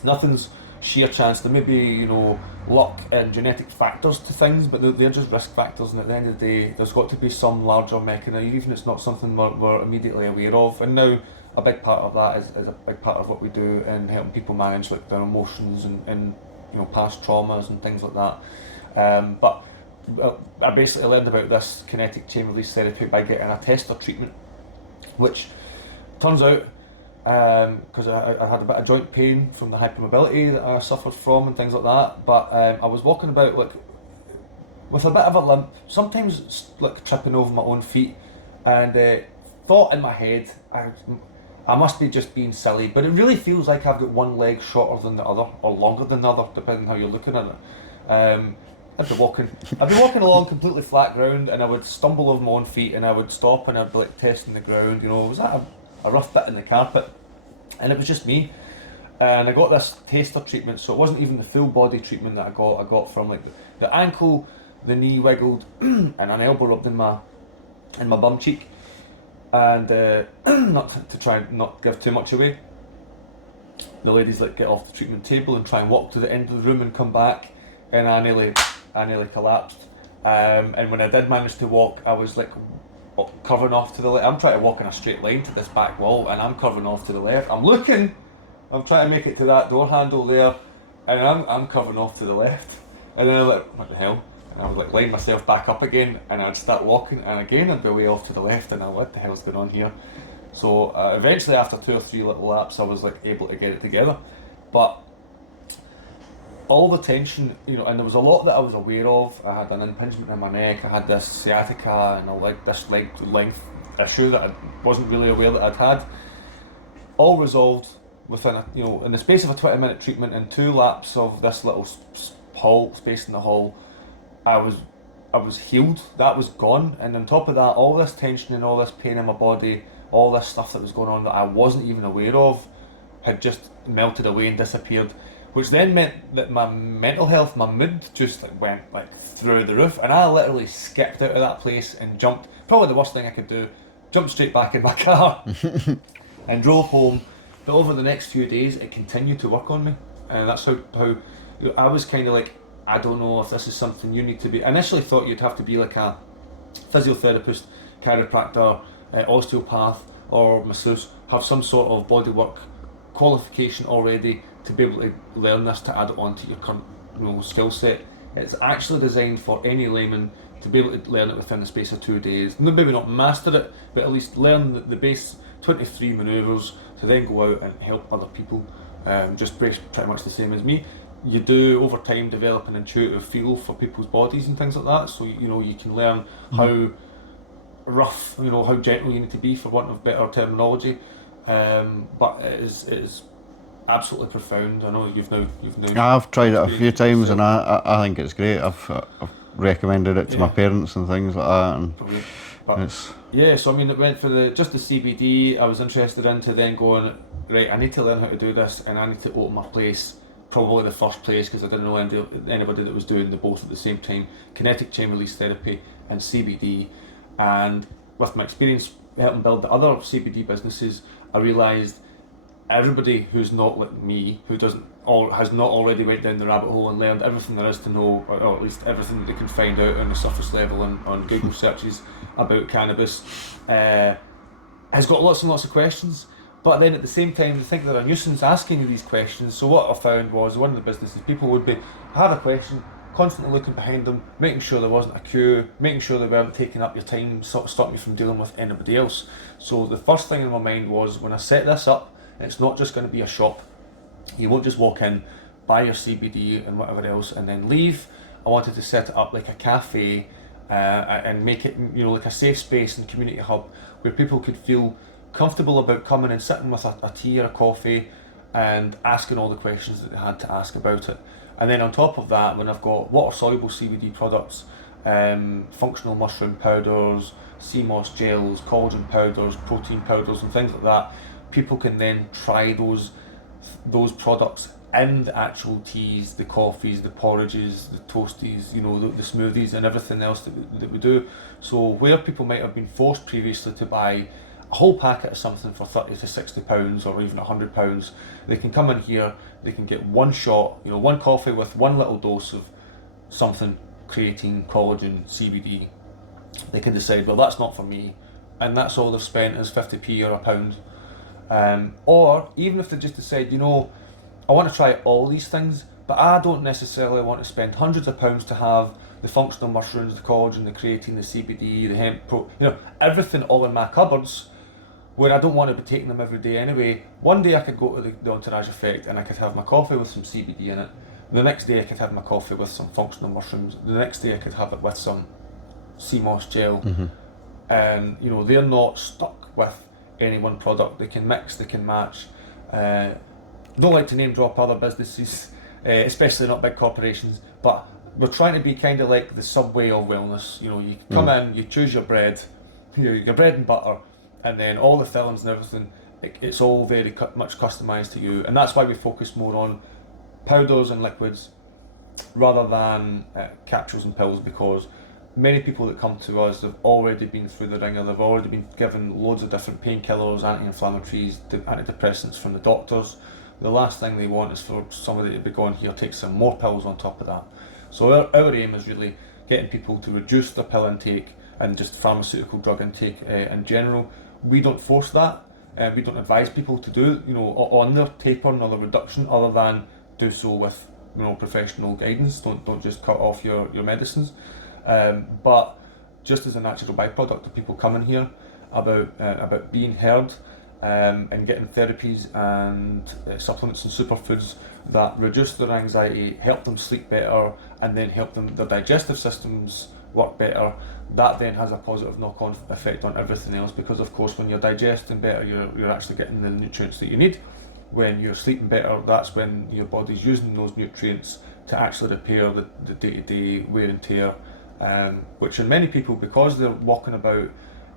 Nothing's sheer chance. There may be, you know, luck and genetic factors to things, but they're just risk factors, and at the end of the day there's got to be some larger mechanism, even if it's not something we're immediately aware of. And now a big part of that is a big part of what we do in helping people manage like their emotions and you know, past traumas and things like that. But I basically learned about this kinetic chain release therapy by getting a tester treatment, which turns out, because I had a bit of joint pain from the hypermobility that I suffered from and things like that, but I was walking about like with a bit of a limp, sometimes like tripping over my own feet, and thought in my head, I must be just being silly, but it really feels like I've got one leg shorter than the other, or longer than the other, depending on how you're looking at it. I'd be walking along completely flat ground, and I would stumble over my own feet, and I would stop, and I'd be like testing the ground, you know, was that a rough bit in the carpet? And it was just me. And I got this taster treatment, so it wasn't even the full body treatment that I got from like the ankle, the knee wiggled, and an elbow rubbed in my bum cheek. And not to try and not give too much away, the ladies like get off the treatment table and try and walk to the end of the room and come back, and I nearly collapsed. And when I did manage to walk, I was like curving off to the left. I'm trying to walk in a straight line to this back wall, and I'm curving off to the left. I'm trying to make it to that door handle there, and I'm curving off to the left. And then I'm like, what the hell? And I would like line myself back up again, and I'd start walking, and again I'd be way off to the left, and I'm like, what the hell's going on here? So eventually, after 2 or 3 little laps, I was like able to get it together. But all the tension, you know, and there was a lot that I was aware of. I had an impingement in my neck, I had this sciatica, and this leg length issue that I wasn't really aware that I'd had. All resolved within in the space of a 20-minute treatment and 2 laps of this little space in the hall. I was healed. That was gone, and on top of that, all this tension and all this pain in my body, all this stuff that was going on that I wasn't even aware of, had just melted away and disappeared. Which then meant that my mental health, my mood, just went like through the roof, and I literally skipped out of that place and jumped. Probably the worst thing I could do. Jumped straight back in my car and drove home. But over the next few days, it continued to work on me, and that's how I was kind of like, I don't know if this is something you need to be. I initially thought you'd have to be like a physiotherapist, chiropractor, osteopath, or masseuse, have some sort of bodywork qualification already to be able to learn this, to add it on to your current skill set. It's actually designed for any layman to be able to learn it within the space of 2 days. Maybe not master it, but at least learn the base 23 manoeuvres to then go out and help other people, just pretty much the same as me. You do over time develop an intuitive feel for people's bodies and things like that, so you can learn how rough, how gentle you need to be, for want of better terminology. But it is absolutely profound. I know you've now. I've tried it a few times, and I think it's great. I've recommended it to my parents and things like that. And so I mean, it went for just the CBD. I was interested into then going, right, I need to learn how to do this, and I need to open my place. Probably the first place, because I didn't know anybody that was doing the both at the same time, kinetic chain release therapy and CBD. And with my experience helping build the other CBD businesses, I realised everybody who's not like me, who doesn't or has not already went down the rabbit hole and learned everything there is to know, or at least everything that they can find out on the surface level and on Google searches about cannabis, has got lots and lots of questions. But then at the same time, they think they're a nuisance asking you these questions. So what I found was, one of the businesses, people would be have a question, constantly looking behind them, making sure there wasn't a queue, making sure they weren't taking up your time, sort of stopping you from dealing with anybody else. So the first thing in my mind was, when I set this up, it's not just going to be a shop. You won't just walk in, buy your CBD and whatever else and then leave. I wanted to set it up like a cafe, and make it, like a safe space and community hub where people could feel comfortable about coming and sitting with a tea or a coffee and asking all the questions that they had to ask about it. And then on top of that, when I've got water-soluble CBD products, functional mushroom powders, sea moss gels, collagen powders, protein powders and things like that, people can then try those products in the actual teas, the coffees, the porridges, the toasties, the smoothies and everything else that we do. So where people might have been forced previously to buy a whole packet of something for £30 to £60 or even £100, they can come in here, they can get one shot, one coffee with one little dose of something, creatine, collagen, CBD. They can decide, well, that's not for me, and that's all they've spent is 50p or a pound. Or even if they just decide, I want to try all these things, but I don't necessarily want to spend hundreds of pounds to have the functional mushrooms, the collagen, the creatine, the CBD, the hemp, everything all in my cupboards, where I don't want to be taking them every day anyway. One day I could go to the Entourage Effect and I could have my coffee with some CBD in it. The next day I could have my coffee with some functional mushrooms. The next day I could have it with some sea moss gel. And they're not stuck with any one product. They can mix, they can match. Don't like to name drop other businesses, especially not big corporations, but we're trying to be kind of like the Subway of wellness. You come in, you choose your bread, your bread and butter, and then all the fillings and everything, it's all very much customised to you. And that's why we focus more on powders and liquids rather than capsules and pills, because many people that come to us have already been through the ringer. They've already been given loads of different painkillers, anti-inflammatories, antidepressants from the doctors. The last thing they want is for somebody to be going, here, take some more pills on top of that. So our aim is really getting people to reduce their pill intake and just pharmaceutical drug intake in general. We don't force that. We don't advise people to do on their tapering or the reduction, other than do so with professional guidance. Don't just cut off your medicines. But just as a natural byproduct of people coming here, about being heard, and getting therapies and supplements and superfoods that reduce their anxiety, help them sleep better, and then help them their digestive systems work better. That then has a positive knock-on effect on everything else, because of course when you're digesting better, you're actually getting the nutrients that you need. When you're sleeping better, that's when your body's using those nutrients to actually repair the day-to-day wear and tear, which in many people, because they're walking about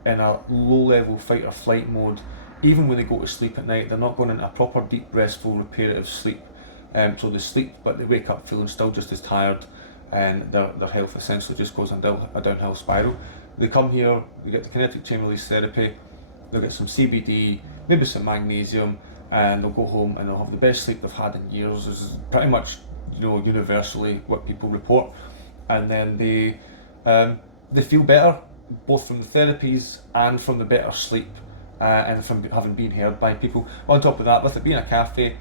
in a low-level fight or flight mode, even when they go to sleep at night, they're not going into a proper deep, restful, reparative sleep. So they sleep, but they wake up feeling still just as tired, and their health essentially just goes on a downhill spiral. They come here, they get the kinetic chain release therapy, they'll get some CBD, maybe some magnesium, and they'll go home and they'll have the best sleep they've had in years. This is pretty much universally what people report. And then they feel better, both from the therapies and from the better sleep, and from having been heard by people. On top of that, with it being a cafe,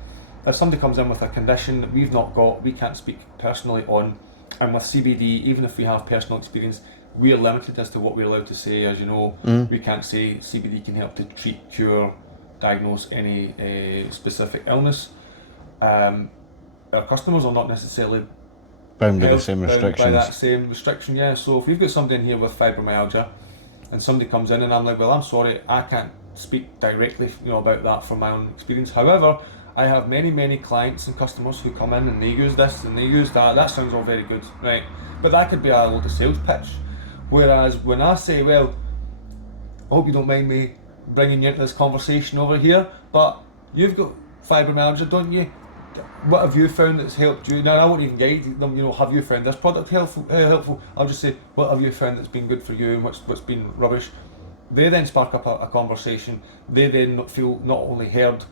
if somebody comes in with a condition that we've not got, we can't speak personally on, and with CBD, even if we have personal experience, we are limited as to what we're allowed to say. As you know, we can't say CBD can help to treat, cure, diagnose any specific illness. Our customers are not necessarily bound by the same restrictions. By that same restriction, yeah. So if we've got somebody in here with fibromyalgia, and somebody comes in and I'm like, well, I'm sorry, I can't speak directly about that from my own experience. However, I have many clients and customers who come in and they use this and they use that. That sounds all very good, right? But that could be a load of sales pitch. Whereas when I say, well, I hope you don't mind me bringing you into this conversation over here, but you've got fibromyalgia, don't you? What have you found that's helped you? Now, I won't even guide them, have you found this product helpful? I'll just say, what have you found that's been good for you and what's been rubbish? They then spark up a conversation. They then feel not only heard,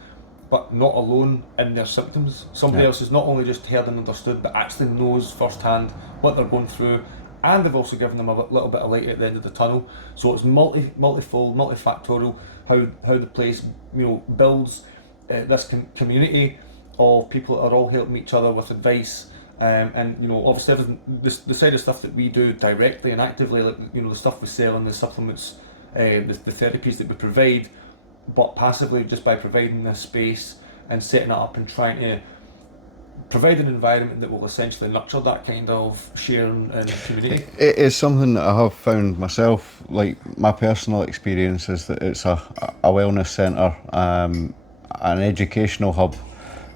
but not alone in their symptoms. Somebody else has not only just heard and understood, but actually knows firsthand what they're going through, and they've also given them a little bit of light at the end of the tunnel. So it's multifold, multifactorial, how the place, builds this community of people that are all helping each other with advice. And obviously the side of stuff that we do directly and actively, like the stuff we sell and the supplements, the therapies that we provide, but passively just by providing this space and setting it up and trying to provide an environment that will essentially nurture that kind of sharing and community. It is something that I have found myself, like my personal experience is that it's a wellness centre, an educational hub,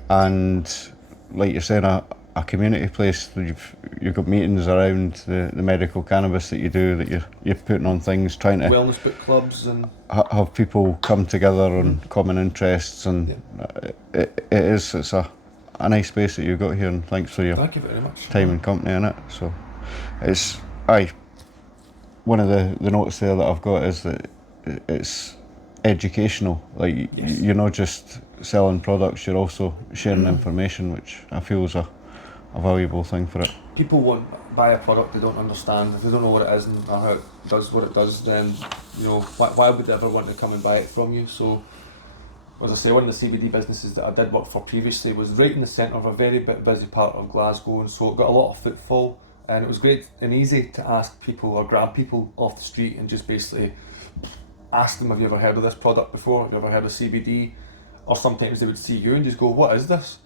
and like you're saying, a community place. You've got meetings around the medical cannabis that you do, that you're putting on things, trying to wellness book clubs and have people come together on common interests, and it's a nice space that you've got here, and thank you very much time and company in it. So it's one of the notes there that I've got is that it's educational. Like you're not just selling products, you're also sharing information, which I feel is a valuable thing for it. People won't buy a product they don't understand. If they don't know what it is and how it does what it does, then why would they ever want to come and buy it from you? So, as I say, one of the CBD businesses that I did work for previously was right in the centre of a very busy part of Glasgow, and so it got a lot of footfall, and it was great and easy to ask people or grab people off the street and just basically ask them, have you ever heard of this product before? Have you ever heard of CBD? Or sometimes they would see you and just go, what is this?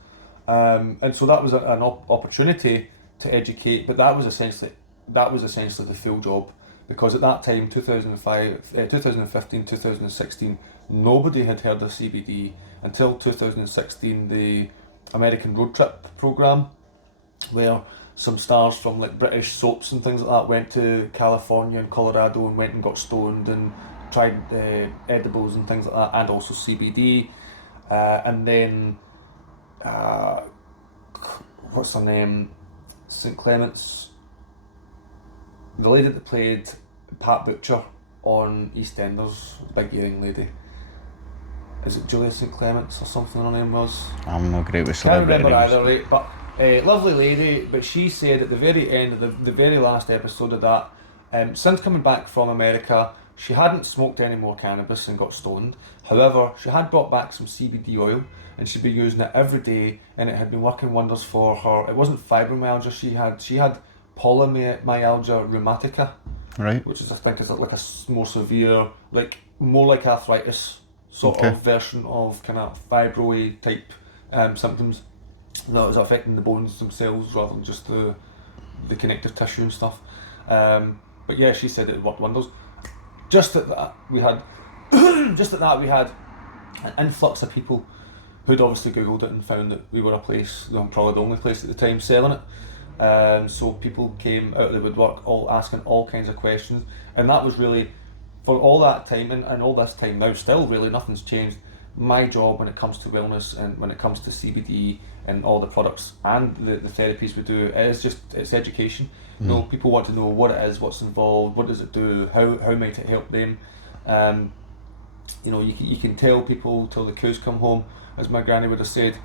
And so that was an opportunity to educate, but that was essentially the full job, because at that time, 2015, 2016, nobody had heard of CBD until 2016, the American road trip program, where some stars from like British soaps and things like that went to California and Colorado and went and got stoned and tried edibles and things like that, and also CBD, and then what's her name, St Clement's, the lady that played Pat Butcher on EastEnders, big earring lady, is it Julia St Clements or something her name was? I'm not great with celebrity Can't remember names. either, right? But lovely lady, but she said at the very end of the very last episode of that, since coming back from America, she hadn't smoked any more cannabis and got stoned. However, she had brought back some CBD oil and she'd been using it every day, and it had been working wonders for her. It wasn't fibromyalgia she had polymyalgia rheumatica, Right. which is, I think, is like a more severe, like more like arthritis sort of version of kind of fibroid type symptoms that was affecting the bones themselves rather than just the connective tissue and stuff. But yeah, she said it worked wonders. Just at that we had an influx of people who'd obviously googled it and found that we were a place, probably the only place at the time selling it. So people came out of the woodwork, all asking all kinds of questions, and that was really, for all that time and all this time now, still really nothing's changed. My job when it comes to wellness and when it comes to CBD and all the products and the therapies we do is it's education. People want to know what it is, what's involved, what does it do, how might it help them. You can tell people till the cows come home, as my granny would have said,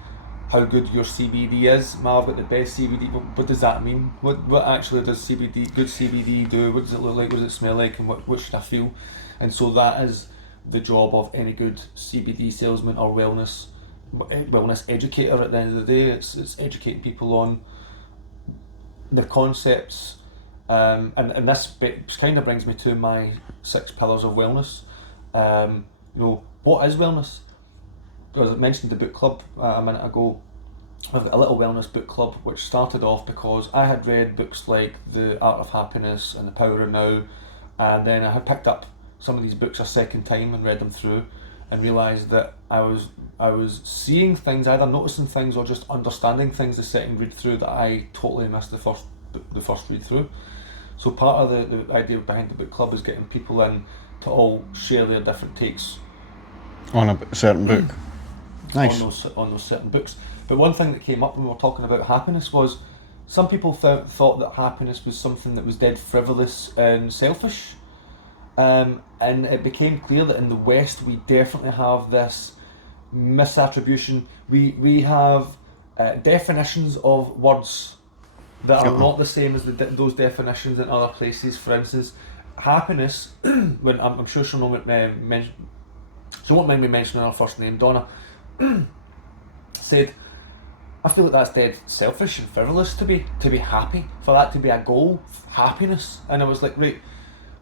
how good your CBD is. I've got the best CBD, but what does that mean? What actually does good CBD do? What does it look like? What does it smell like? And what should I feel? And so that is the job of any good CBD salesman or wellness educator. At the end of the day, it's educating people on the concepts, and this bit kind of brings me to my 6 pillars of wellness. What is wellness? As I mentioned the book club a minute ago, I've got a little wellness book club which started off because I had read books like The Art of Happiness and The Power of Now, and then I had picked up some of these books a second time and read them through and realised that I was seeing things, either noticing things or just understanding things the second read through that I totally missed the first read through. So part of the idea behind the book club is getting people in to all share their different takes On a certain book. Nice. on those certain books. But one thing that came up when we were talking about happiness was some people thought that happiness was something that was dead frivolous and selfish. And it became clear that in the West we definitely have this misattribution. We have definitions of words that are not the same as those definitions in other places. For instance, happiness. When I'm sure she'll know she won't mind me mentioning her first name. Donna said, "I feel like that's dead selfish and frivolous to be happy, for that to be a goal, happiness." And I was like, right,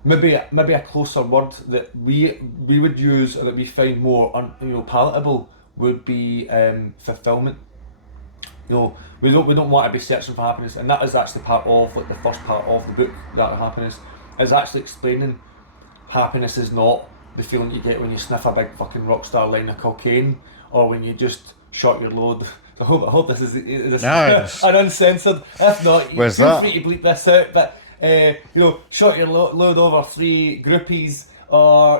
maybe a closer word that we would use, or that we find more palatable, would be fulfillment. We don't want to be searching for happiness, and that is actually part of the first part of the book. That happiness is actually explaining happiness is not the feeling you get when you sniff a big fucking rock star line of cocaine, or when you just shot your load. So I hope this is Nice. an uncensored. If not, Where's feel that? free to bleep this out. But shot your load over 3 groupies, or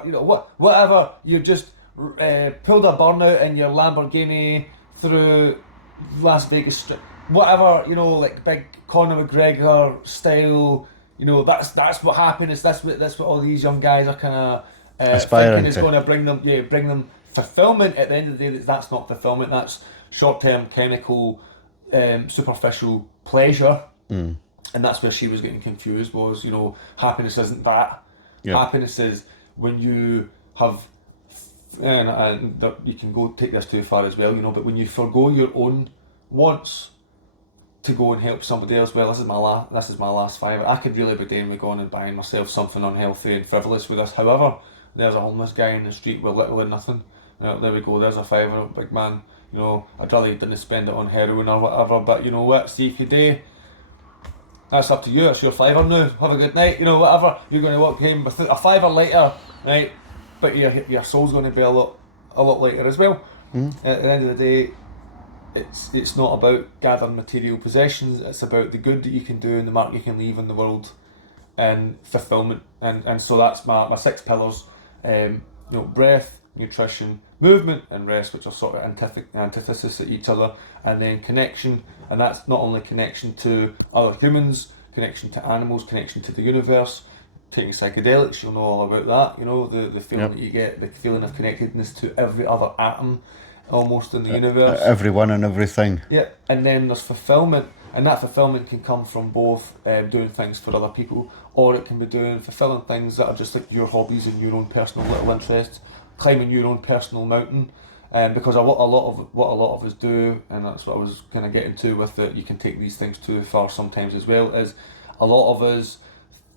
whatever. You've just pulled a burnout in your Lamborghini through Las Vegas Strip. Whatever, like big Conor McGregor style. That's what happiness. That's what all these young guys are kind of Aspiring thinking is to. going to bring them fulfillment. At the end of the day, that's not fulfillment. That's short-term, chemical, superficial pleasure. And that's where she was getting confused. Was happiness isn't that. Yeah. Happiness is when you have, and you can go take this too far as well. But when you forgo your own wants to go and help somebody else. Well, this is my last five. I could really be doing with going and buying myself something unhealthy and frivolous with this. However, there's a homeless guy in the street with little or nothing. There we go. There's a fiver, big man. I'd rather you didn't spend it on heroin or whatever. But you know what? See if you do, that's up to you. It's your fiver now. Have a good night. Whatever. You're going to walk home with a fiver later, right? But your soul's going to be a lot lighter as well. At the end of the day, it's not about gathering material possessions. It's about the good that you can do and the mark you can leave in the world, and fulfillment. And so that's my 6 pillars. Breath, nutrition, movement, and rest, which are sort of antithesis to each other. And then connection, and that's not only connection to other humans, connection to animals, connection to the universe. Taking psychedelics, you'll know all about that. The feeling that you get, the feeling of connectedness to every other atom almost in the universe. Everyone and everything. Yeah, and then there's fulfillment, and that fulfillment can come from both doing things for other people, or it can be doing fulfilling things that are just like your hobbies and your own personal little interests, climbing your own personal mountain. Because a lot of us do, and that's what I was kind of getting to with it. You can take these things too far sometimes as well. Is a lot of us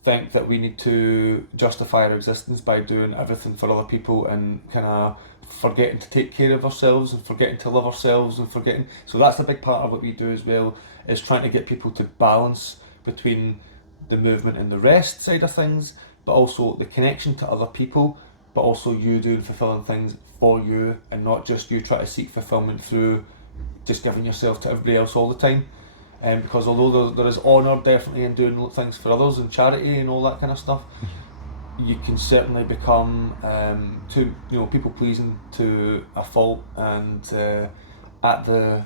think that we need to justify our existence by doing everything for other people, and kind of forgetting to take care of ourselves, and forgetting to love ourselves, and forgetting. So that's a big part of what we do as well, is trying to get people to balance between the movement and the rest side of things, but also the connection to other people, but also you doing fulfilling things for you, and not just you try to seek fulfillment through just giving yourself to everybody else all the time. Because although there is honour definitely in doing things for others and charity and all that kind of stuff, you can certainly become people pleasing to a fault, and at the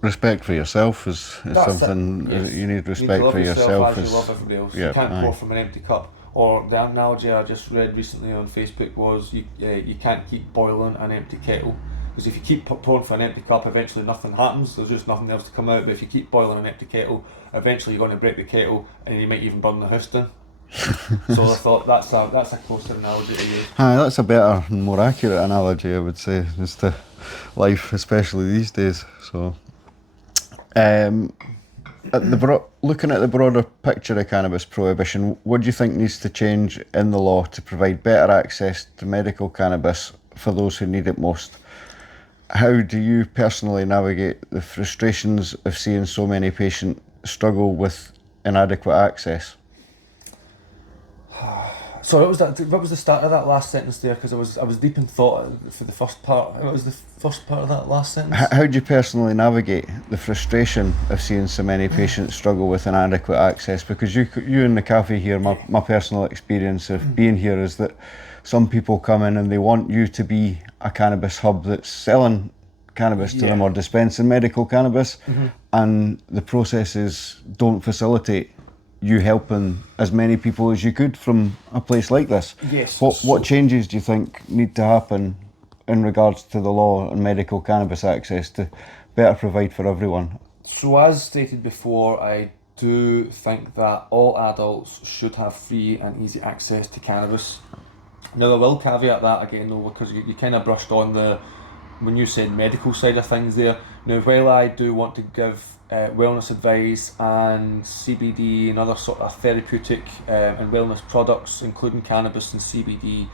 Respect for yourself is something. Yes. You need You respect need to love for yourself yourself. as you love everybody else. Yeah, You can't aye. pour from an empty cup. Or the analogy I just read recently on Facebook was you can't keep boiling an empty kettle. Because if you keep pouring from an empty cup, eventually nothing happens. There's just nothing else to come out. But if you keep boiling an empty kettle, eventually you're going to break the kettle, and you might even burn the house down. So I thought that's a closer analogy to use. Aye, that's a better and more accurate analogy, I would say, as to life, especially these days. So, looking at the broader picture of cannabis prohibition, what do you think needs to change in the law to provide better access to medical cannabis for those who need it most? How do you personally navigate the frustrations of seeing so many patients struggle with inadequate access? So what was the start of that last sentence there? Because I was deep in thought for the first part. What was the first part of that last sentence? How do you personally navigate the frustration of seeing so many patients struggle with inadequate access? Because you in the cafe here, my personal experience of being here is that some people come in and they want you to be a cannabis hub that's selling cannabis to them or dispensing medical cannabis, and the processes don't facilitate you helping as many people as you could from a place like this. Yes. What changes do you think need to happen in regards to the law and medical cannabis access to better provide for everyone? So as stated before, I do think that all adults should have free and easy access to cannabis. Now I will caveat that again though, because you kind of brushed on when you said medical side of things there. Now while I do want to give wellness advice and CBD and other sort of therapeutic and wellness products, including cannabis and CBD,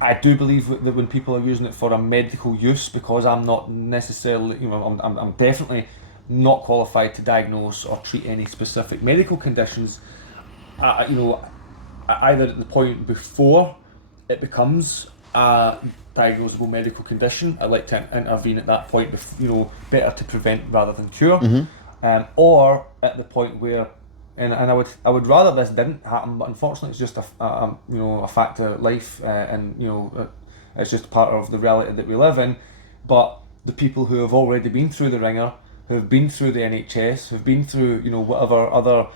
I do believe that when people are using it for a medical use, because I'm not necessarily, I'm definitely not qualified to diagnose or treat any specific medical conditions. Either at the point before it becomes a diagnosable medical condition, I like to intervene at that point. Better to prevent rather than cure, or at the point where, and I would rather this didn't happen, but unfortunately it's just a fact of life, and it's just part of the reality that we live in. But the people who have already been through the ringer, who have been through the NHS, who've been through whatever other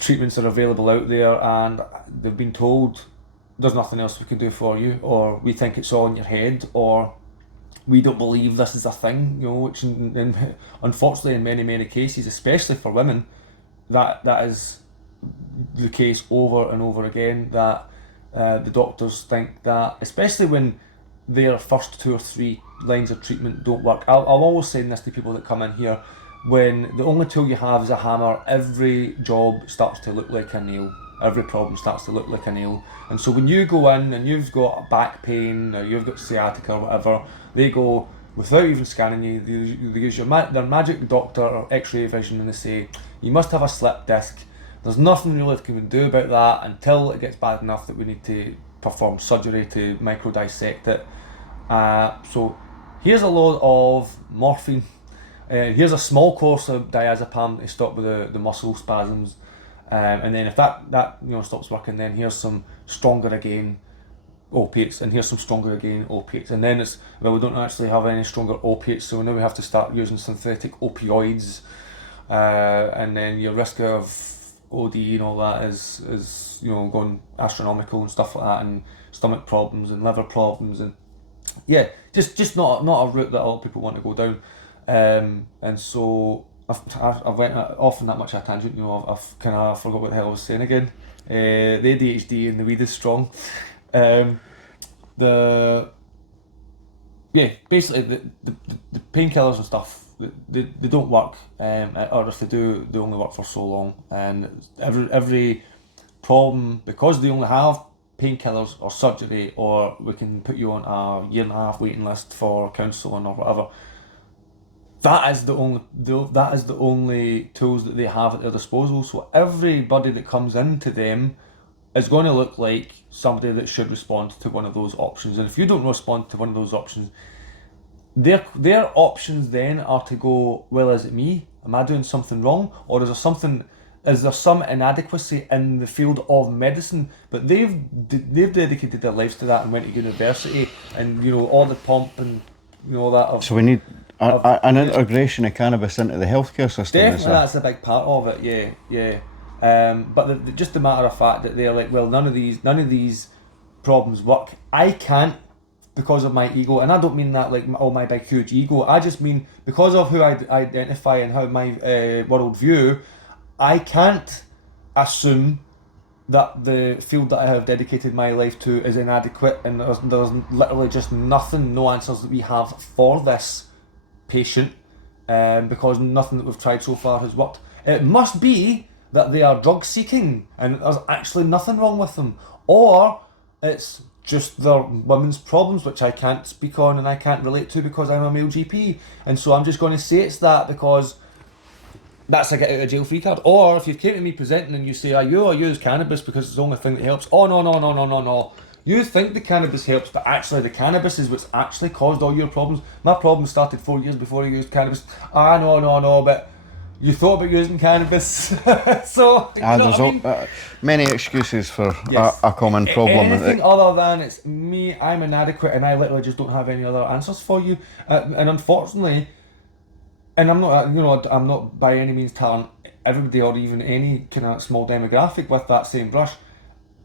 treatments are available out there, and they've been told there's nothing else we can do for you, or we think it's all in your head, or we don't believe this is a thing, which unfortunately in many cases, especially for women, that is the case over and over again, that the doctors think that, especially when their first 2 or 3 lines of treatment don't work. I'll always say this to people that come in here: when the only tool you have is a hammer, every job starts to look like a nail. Every problem starts to look like a nail. And so when you go in and you've got back pain, or you've got sciatica or whatever, they go, without even scanning you, they use their magic doctor or x-ray vision, and they say, you must have a slip disc. There's nothing really they can do about that until it gets bad enough that we need to perform surgery to micro dissect it. So here's a load of morphine. Here's a small course of diazepam to stop with the muscle spasms. And then if that stops working, then here's some stronger again opiates, and here's some stronger again opiates, and then it's, well, we don't actually have any stronger opiates, so now we have to start using synthetic opioids, and then your risk of OD and all that is going astronomical and stuff like that, and stomach problems and liver problems, and just not a route that a lot of people want to go down, and so I've went off on that much of a tangent. I've kind of forgot what the hell I was saying again. The ADHD and the weed is strong. Basically the painkillers and stuff, they don't work, or if they do, they only work for so long. And every problem, because they only have painkillers or surgery, or we can put you on a 1.5 year waiting list for counselling or whatever. That is the only tools that they have at their disposal. So everybody that comes into them is going to look like somebody that should respond to one of those options. And if you don't respond to one of those options, their options then are to go, well, is it me? Am I doing something wrong? Or is there some inadequacy in the field of medicine? But they've dedicated their lives to that and went to university, and all the pomp and all that. So we need an integration of cannabis into the healthcare system. Definitely, that's a big part of it. Yeah. But just the matter of fact that they're like, well, none of these problems work. I can't, because of my ego, and I don't mean that like my big huge ego. I just mean because of who I identify and how my world view. I can't assume that the field that I have dedicated my life to is inadequate, and there's literally just no answers that we have for this patient, because nothing that we've tried so far has worked. It must be that they are drug seeking and there's actually nothing wrong with them, or it's just their women's problems, which I can't speak on and I can't relate to because I'm a male GP, and so I'm just going to say it's that because that's a get out of jail free card. Or if you came to me presenting and you say, I use cannabis because it's the only thing that helps. Oh no. You think the cannabis helps, but actually the cannabis is what's actually caused all your problems. My problem started 4 years before I used cannabis. No, but you thought about using cannabis. So, there's many excuses for a common problem. Anything other than it's me, I'm inadequate, and I literally just don't have any other answers for you. And unfortunately, and I'm not by any means telling everybody or even any kind of small demographic with that same brush.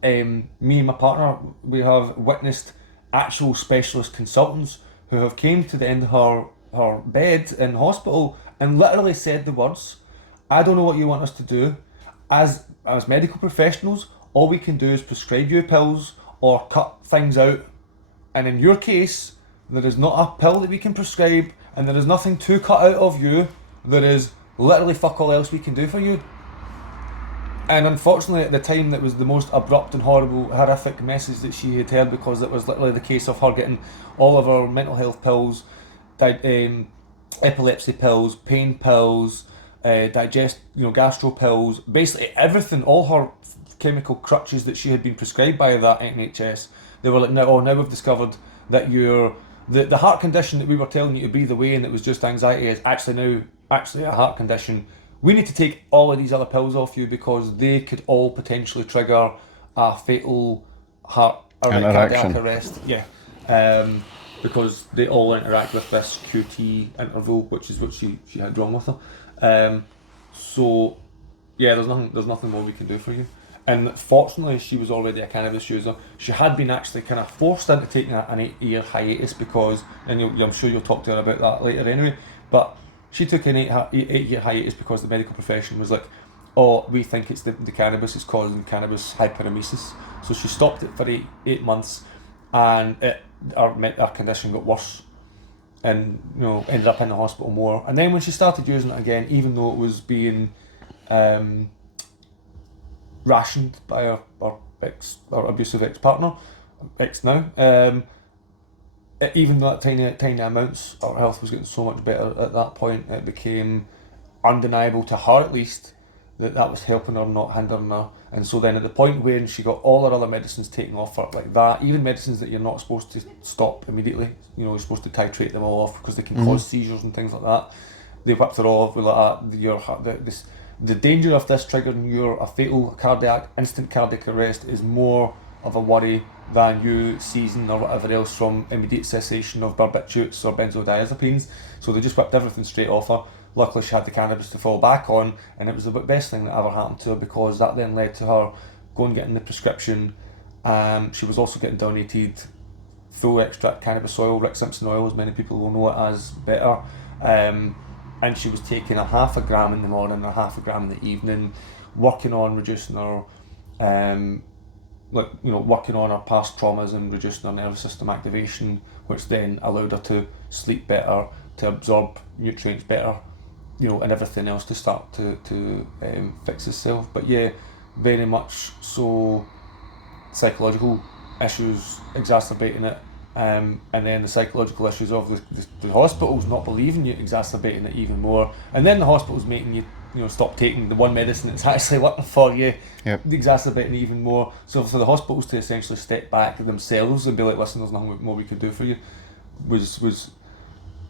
Me and my partner, we have witnessed actual specialist consultants who have came to the end of her bed in hospital and literally said the words, I don't know what you want us to do. As medical professionals, all we can do is prescribe you pills or cut things out. And in your case, there is not a pill that we can prescribe, and there is nothing to cut out of you. There is literally fuck all else we can do for you. And unfortunately, at the time, that was the most abrupt and horrific message that she had heard, because it was literally the case of her getting all of her mental health pills, epilepsy pills, pain pills, gastro pills, basically everything, all her chemical crutches that she had been prescribed by that NHS. They were like, now we've discovered that the heart condition that we were telling you to breathe away and it was just anxiety is actually a heart condition. We need to take all of these other pills off you because they could all potentially trigger a fatal cardiac arrest. Yeah. Because they all interact with this QT interval, which is what she had wrong with her. So yeah, there's nothing more we can do for you. And fortunately, she was already a cannabis user. She had been actually kind of forced into taking an 8-year hiatus because, and I'm sure you'll talk to her about that later anyway, but she took an 8-year hiatus because the medical profession was like, oh, we think it's the cannabis is causing cannabis hyperemesis. So she stopped it for 8 months, and our condition got worse, and ended up in the hospital more. And then when she started using it again, even though it was being rationed by our abusive ex-partner, ex now, even though at tiny amounts, our health was getting so much better at that point, it became undeniable to her at least that was helping her, not hindering her. And so then at the point when she got all her other medicines taken off her, like that, even medicines that you're not supposed to stop immediately, you're supposed to titrate them all off because they can cause seizures and things like that, they whipped her off with the danger of this triggering a fatal instant cardiac arrest is more of a worry than you seizing or whatever else from immediate cessation of barbiturates or benzodiazepines. So they just whipped everything straight off her. Luckily, she had the cannabis to fall back on, and it was the best thing that ever happened to her, because that then led to her going getting the prescription. She was also getting donated full extract cannabis oil, Rick Simpson oil, as many people will know it as, better. And she was taking a 0.5 gram in the morning, a 0.5 gram in the evening, working on reducing her, working on her past traumas and reducing her nervous system activation, which then allowed her to sleep better, to absorb nutrients better, and everything else to start to fix itself. But yeah, very much so, psychological issues exacerbating it. And then the psychological issues of the hospitals not believing you, exacerbating it even more, and then the hospitals making you stop taking the one medicine that's actually working for you, exacerbating it even more. So for the hospitals to essentially step back themselves and be like, listen, there's nothing more we can do for you, was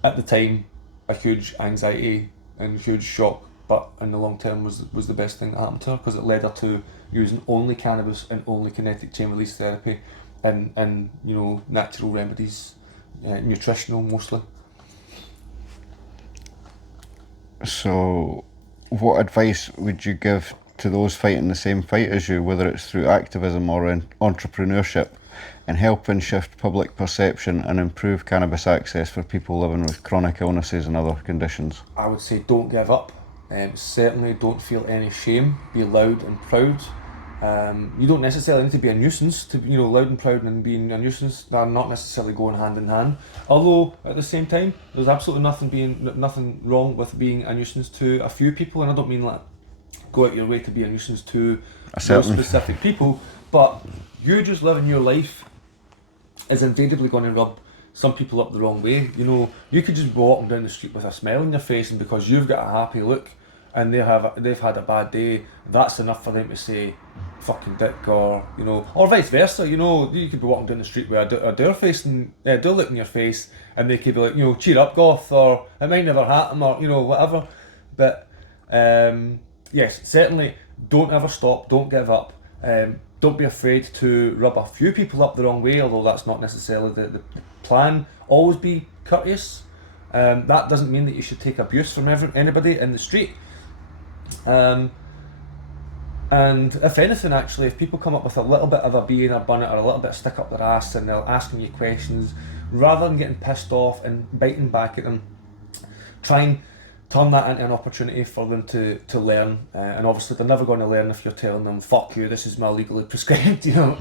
at the time a huge anxiety and huge shock, but in the long term was the best thing that happened to her, because it led her to using only cannabis and only kinetic chain release therapy, and natural remedies, nutritional mostly. So what advice would you give to those fighting the same fight as you, whether it's through activism or in entrepreneurship, in helping shift public perception and improve cannabis access for people living with chronic illnesses and other conditions? I would say don't give up. Certainly don't feel any shame. Be loud and proud. You don't necessarily need to be a nuisance to be, loud and proud and being a nuisance. They're not necessarily going hand in hand. Although at the same time, there's absolutely nothing wrong with being a nuisance to a few people, and I don't mean like go out your way to be a nuisance to those specific people. But you just living your life is invariably going to rub some people up the wrong way. You could just be walking down the street with a smile on your face, and because you've got a happy look, and they've had a bad day, that's enough for them to say fucking dick, or vice versa. You could be walking down the street with a door look in your face, and they could be like, cheer up, goth, or it might never happen, or whatever. But yes, certainly don't ever stop, don't give up. Don't be afraid to rub a few people up the wrong way, although that's not necessarily the plan. Always be courteous. That doesn't mean that you should take abuse from anybody in the street. And if anything, actually, if people come up with a little bit of a bee in their bonnet or a little bit of stick up their ass and they're asking you questions, rather than getting pissed off and biting back at them, try and turn that into an opportunity for them to learn. And obviously, they're never going to learn if you're telling them, fuck you, this is my legally prescribed, you know.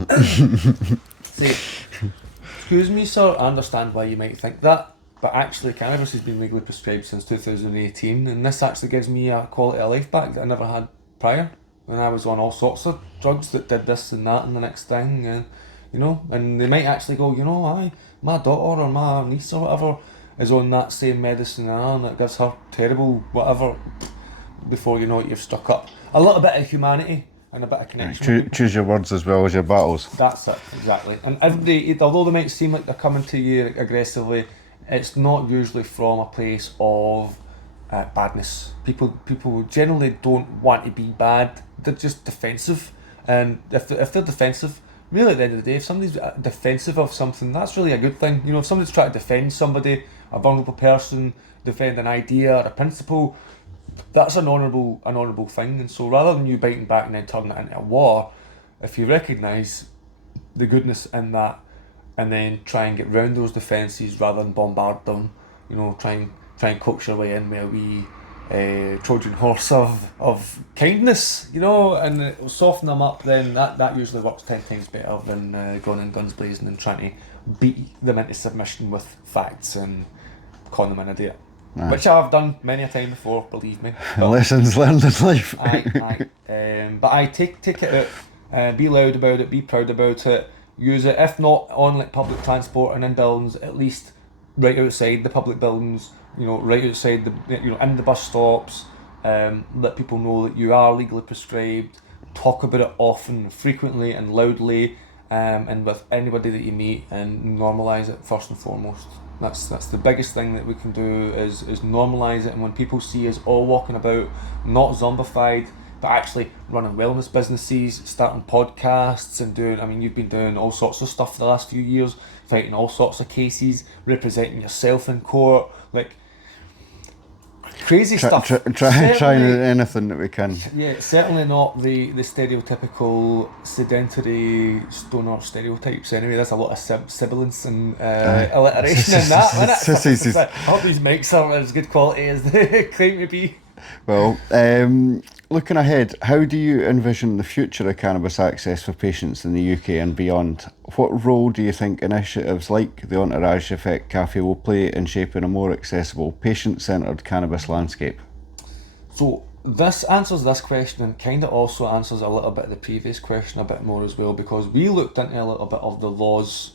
Say, excuse me, sir, I understand why you might think that, but actually, cannabis has been legally prescribed since 2018, and this actually gives me a quality of life back that I never had prior. When I was on all sorts of drugs that did this and that and the next thing, you know, and they might actually go, you know, my daughter or my niece or whatever is on that same medicine and it gives her terrible whatever. Before you know it, you've struck up a little bit of humanity and a bit of connection. Choose your words as well as your battles. That's it, exactly. And everybody, although they might seem like they're coming to you aggressively, it's not usually from a place of badness. People generally don't want to be bad. They're just defensive, and if they're defensive, really at the end of the day, if somebody's defensive of something, that's really a good thing. You know, if somebody's trying to defend somebody, a vulnerable person, defend an idea or a principle, that's an honourable thing. And so rather than you biting back and then turning it into a war, if you recognise the goodness in that and then try and get round those defences rather than bombard them, you know, try and coax your way in with a wee Trojan horse of kindness, you know, and it'll soften them up, then that usually works 10 times better than going in guns blazing and trying to beat them into submission with facts and con them in a date. Aye. Which I've done many a time before, believe me. Lessons learned in life. But I take it out, be loud about it, be proud about it, use it, if not on like public transport and in buildings, at least right outside the public buildings, you know, right outside in the bus stops, let people know that you are legally prescribed, talk about it often, frequently and loudly, and with anybody that you meet, and normalise it first and foremost. That's the biggest thing that we can do is normalise it, and when people see us all walking about, not zombified, but actually running wellness businesses, starting podcasts and doing, I mean, you've been doing all sorts of stuff for the last few years, fighting all sorts of cases, representing yourself in court, like crazy stuff. Trying anything that we can. Yeah, certainly not the stereotypical sedentary stoner stereotypes anyway. There's a lot of sibilance and alliteration in that, isn't it? I hope these mics are as good quality as they claim to be. Well, looking ahead, how do you envision the future of cannabis access for patients in the UK and beyond? What role do you think initiatives like the Entourage Effect Cafe will play in shaping a more accessible, patient-centred cannabis landscape? So this answers this question and kind of also answers a little bit of the previous question a bit more as well, because we looked into a little bit of the laws,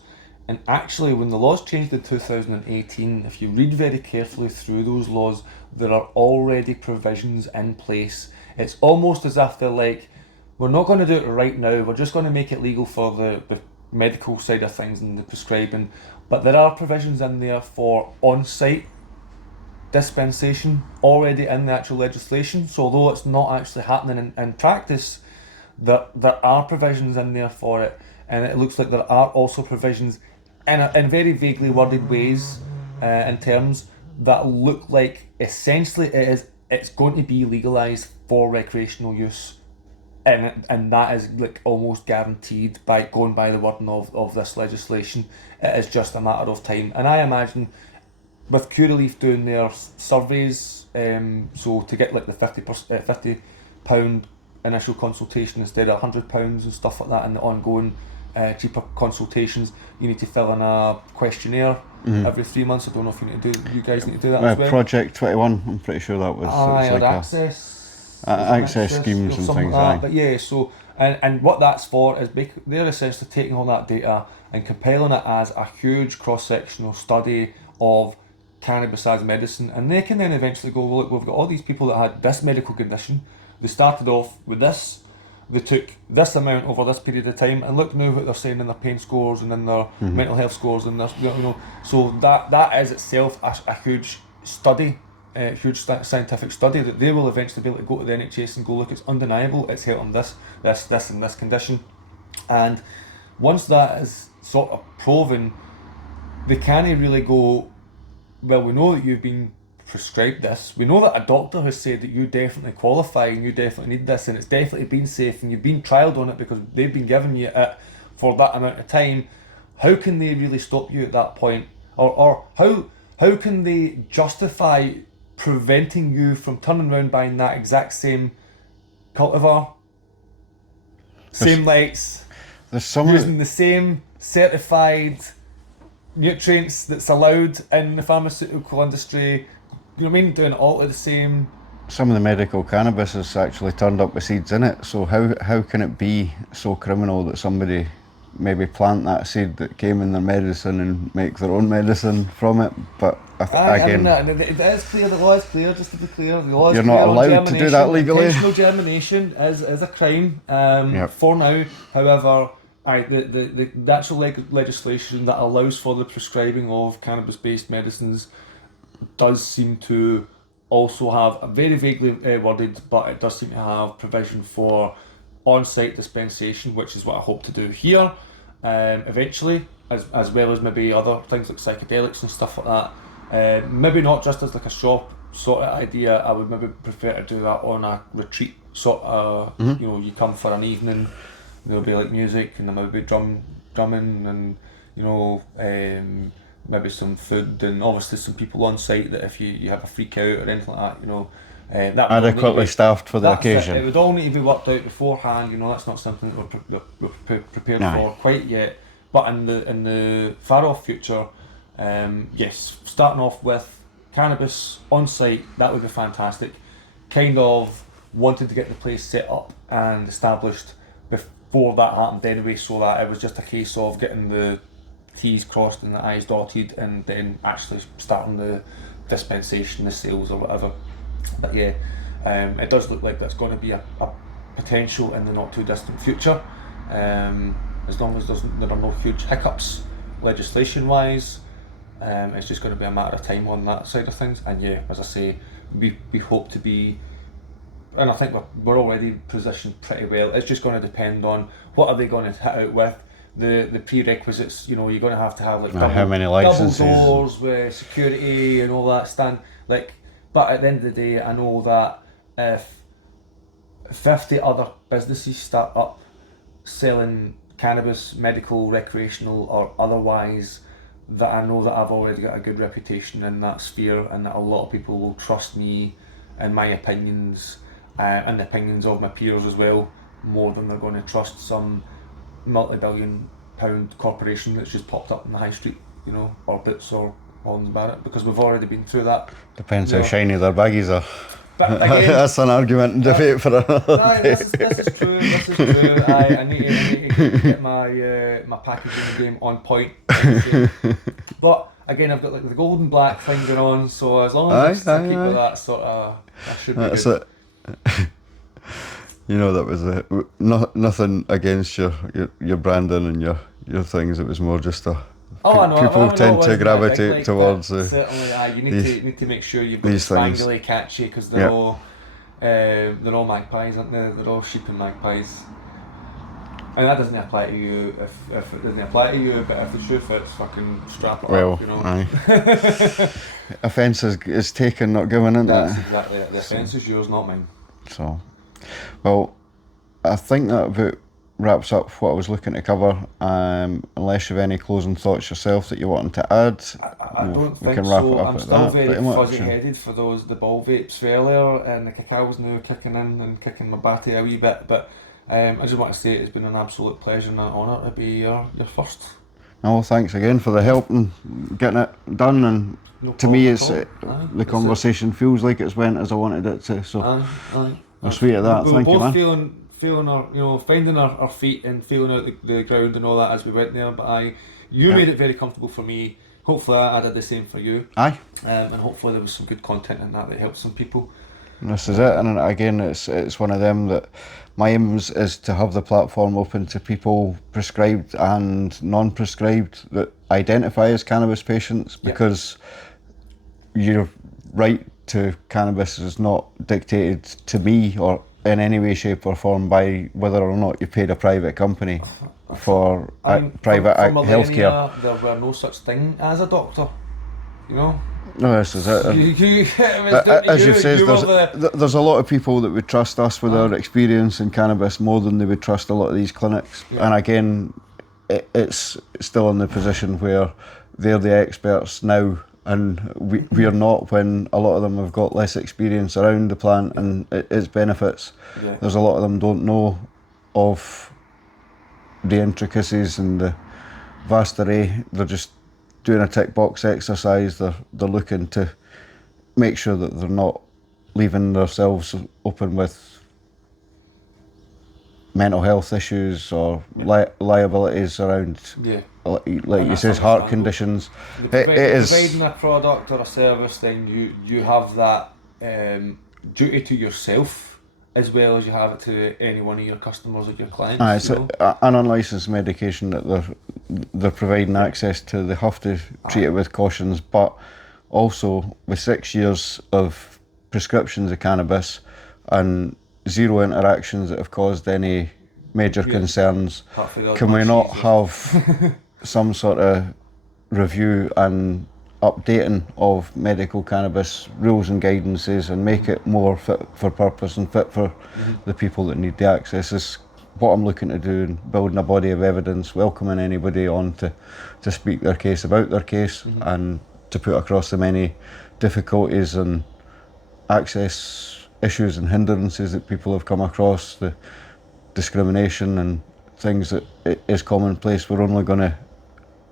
and actually when the laws changed in 2018, if you read very carefully through those laws, there are already provisions in place. It's almost as if they're like, we're not going to do it right now, we're just going to make it legal for the medical side of things and the prescribing, but there are provisions in there for on-site dispensation already in the actual legislation. So although it's not actually happening in practice, there are provisions in there for it, and it looks like there are also provisions in very vaguely worded ways in terms that look like essentially it's going to be legalised for recreational use, and that is like almost guaranteed by going by the wording of this legislation. It is just a matter of time, and I imagine with Curaleaf doing their surveys, so to get like the £50 initial consultation instead of £100 and stuff like that, and the ongoing cheaper consultations, you need to fill in a questionnaire every 3 months. I don't know if you guys need to do that as well. Project 21, I'm pretty sure that was. Like access schemes and things. Like but yeah, so and what that's for is they're essentially taking all that data and compiling it as a huge cross-sectional study of cannabis as medicine, and they can then eventually go, well, look, we've got all these people that had this medical condition, they started off with this, they took this amount over this period of time, and look now what they're saying in their pain scores and in their mental health scores and their, so that is itself a huge study, a huge scientific study that they will eventually be able to go to the NHS and go, look, it's undeniable, it's helping this and this condition. And once that is sort of proven, they can't really go, well, we know that you've been prescribed this. We know that a doctor has said that you definitely qualify and you definitely need this, and it's definitely been safe, and you've been trialed on it because they've been giving you it for that amount of time. How can they really stop you at that point? Or how can they justify preventing you from turning around buying that exact same cultivar, same lights, using the same certified nutrients that's allowed in the pharmaceutical industry, you know what I mean, doing it all to the same. Some of the medical cannabis is actually turned up with seeds in it, so how can it be so criminal that somebody maybe plant that seed that came in their medicine and make their own medicine from it? But again, it is clear, the law is clear, just to be clear, the law is you're clear not allowed on to do that legally. Intentional germination is a crime for now. However, the actual legislation that allows for the prescribing of cannabis-based medicines does seem to also have a very vaguely worded, but it does seem to have provision for on-site dispensation, which is what I hope to do here eventually, as well as maybe other things like psychedelics and stuff like that. Maybe not just as like a shop sort of idea. I would maybe prefer to do that on a retreat sort of, you know, you come for an evening, there'll be like music and there might be drumming and, you know, maybe some food and obviously some people on site that if you have a freak out or anything like that, you know, that adequately staffed for the occasion. It would all need to be worked out beforehand. You know, that's not something that we're prepared for quite yet. But in the far off future, yes, starting off with cannabis on site, that would be fantastic. Kind of wanted to get the place set up and established before that happened anyway, so that it was just a case of getting the T's crossed and the I's dotted, and then actually starting the dispensation, the sales or whatever. But yeah, it does look like that's going to be a potential in the not too distant future, as long as there are no huge hiccups legislation wise. It's just going to be a matter of time on that side of things. And yeah, as I say, we hope to be, and I think we're already positioned pretty well. It's just going to depend on what are they going to hit out with. The prerequisites, you know, you're going to have like how many licenses, double doors with security and all that stand like. But at the end of the day, I know that if 50 other businesses start up selling cannabis, medical, recreational or otherwise, that I know that I've already got a good reputation in that sphere, and that a lot of people will trust me and my opinions and the opinions of my peers as well, more than they're going to trust some multi-billion pound corporation that's just popped up in the high street, you know, or Boots or Holland Barrett, because we've already been through that. Depends how shiny their baggies are. But again, that's an argument and debate for another day. This is true. I need to get my packaging game on point. But again, I've got like the golden black thing going on, so as long as I keep with that sort of, that should be that's good. It. You know, that was nothing against your branding and your things. It was more just a. I know. People tend to gravitate towards certainly. You need to make sure you've got spangly catchy, because they're all magpies, aren't they? They're all sheep and magpies. And that doesn't apply to you if it doesn't apply to you, but if the shoe fits, fucking strap it up, you know. Aye. Offence is taken, not given, isn't it? That's exactly it. The offence is yours, not mine. So, well, I think that about wraps up what I was looking to cover. Unless you have any closing thoughts yourself that you wanted to add, I don't think can wrap so. it up I'm at still that, very pretty much. fuzzy-headed for the ball vapes for earlier, and the cacao's now kicking in and kicking my batty a wee bit. But I just want to say it's been an absolute pleasure and an honour to be your first. No, thanks again for the help and getting it done. And No to me, problem it's at all. the conversation feels like it's went as I wanted it to. So I'm sweet at that. We Thank were you, man. both feeling our, you know, finding our feet and feeling out the ground and all that as we went there. But you made it very comfortable for me. Hopefully I did the same for you. Aye. And hopefully there was some good content in that helped some people. And this is it. And again, it's one of them that my aim is to have the platform open to people prescribed and non-prescribed that identify as cannabis patients, because your right to cannabis is not dictated to me or in any way, shape or form by whether or not you paid a private company for private for healthcare. There were no such thing as a doctor, you know. No, this is it. As you've said, there's a lot of people that would trust us with our experience in cannabis more than they would trust a lot of these clinics. Yeah. And again, it's still in the position where they're the experts now, and we're not, when a lot of them have got less experience around the plant and its benefits. Yeah. There's a lot of them don't know of the intricacies and the vast array. They're just doing a tick box exercise. They're looking to make sure that they're not leaving themselves open with mental health issues or liabilities around, like you says, heart conditions. Providing a product or a service, then you have that duty to yourself as well as you have it to any one of your customers or your clients. It's an unlicensed medication that they're providing access to. They have to treat it with cautions, but also with 6 years of prescriptions of cannabis and 0 interactions that have caused any major concerns, can we not have some sort of review and updating of medical cannabis rules and guidances and make it more fit for purpose and fit for the people that need the access? Is what I'm looking to do, and building a body of evidence, welcoming anybody on to speak their case about their case, and to put across the many difficulties and access issues and hindrances that people have come across, the discrimination and things that is commonplace. We're only going to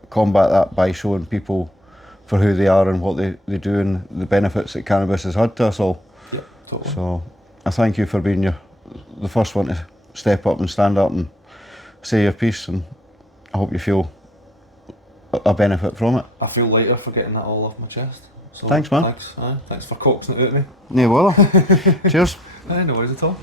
combat that by showing people for who they are and what they do and the benefits that cannabis has had to us all. Yeah, totally. So I thank you for being the first one to step up and stand up and say your piece, and I hope you feel a benefit from it. I feel lighter for getting that all off my chest. So thanks, man. Thanks for coaxing it out of me. No bother. Cheers. No worries at all.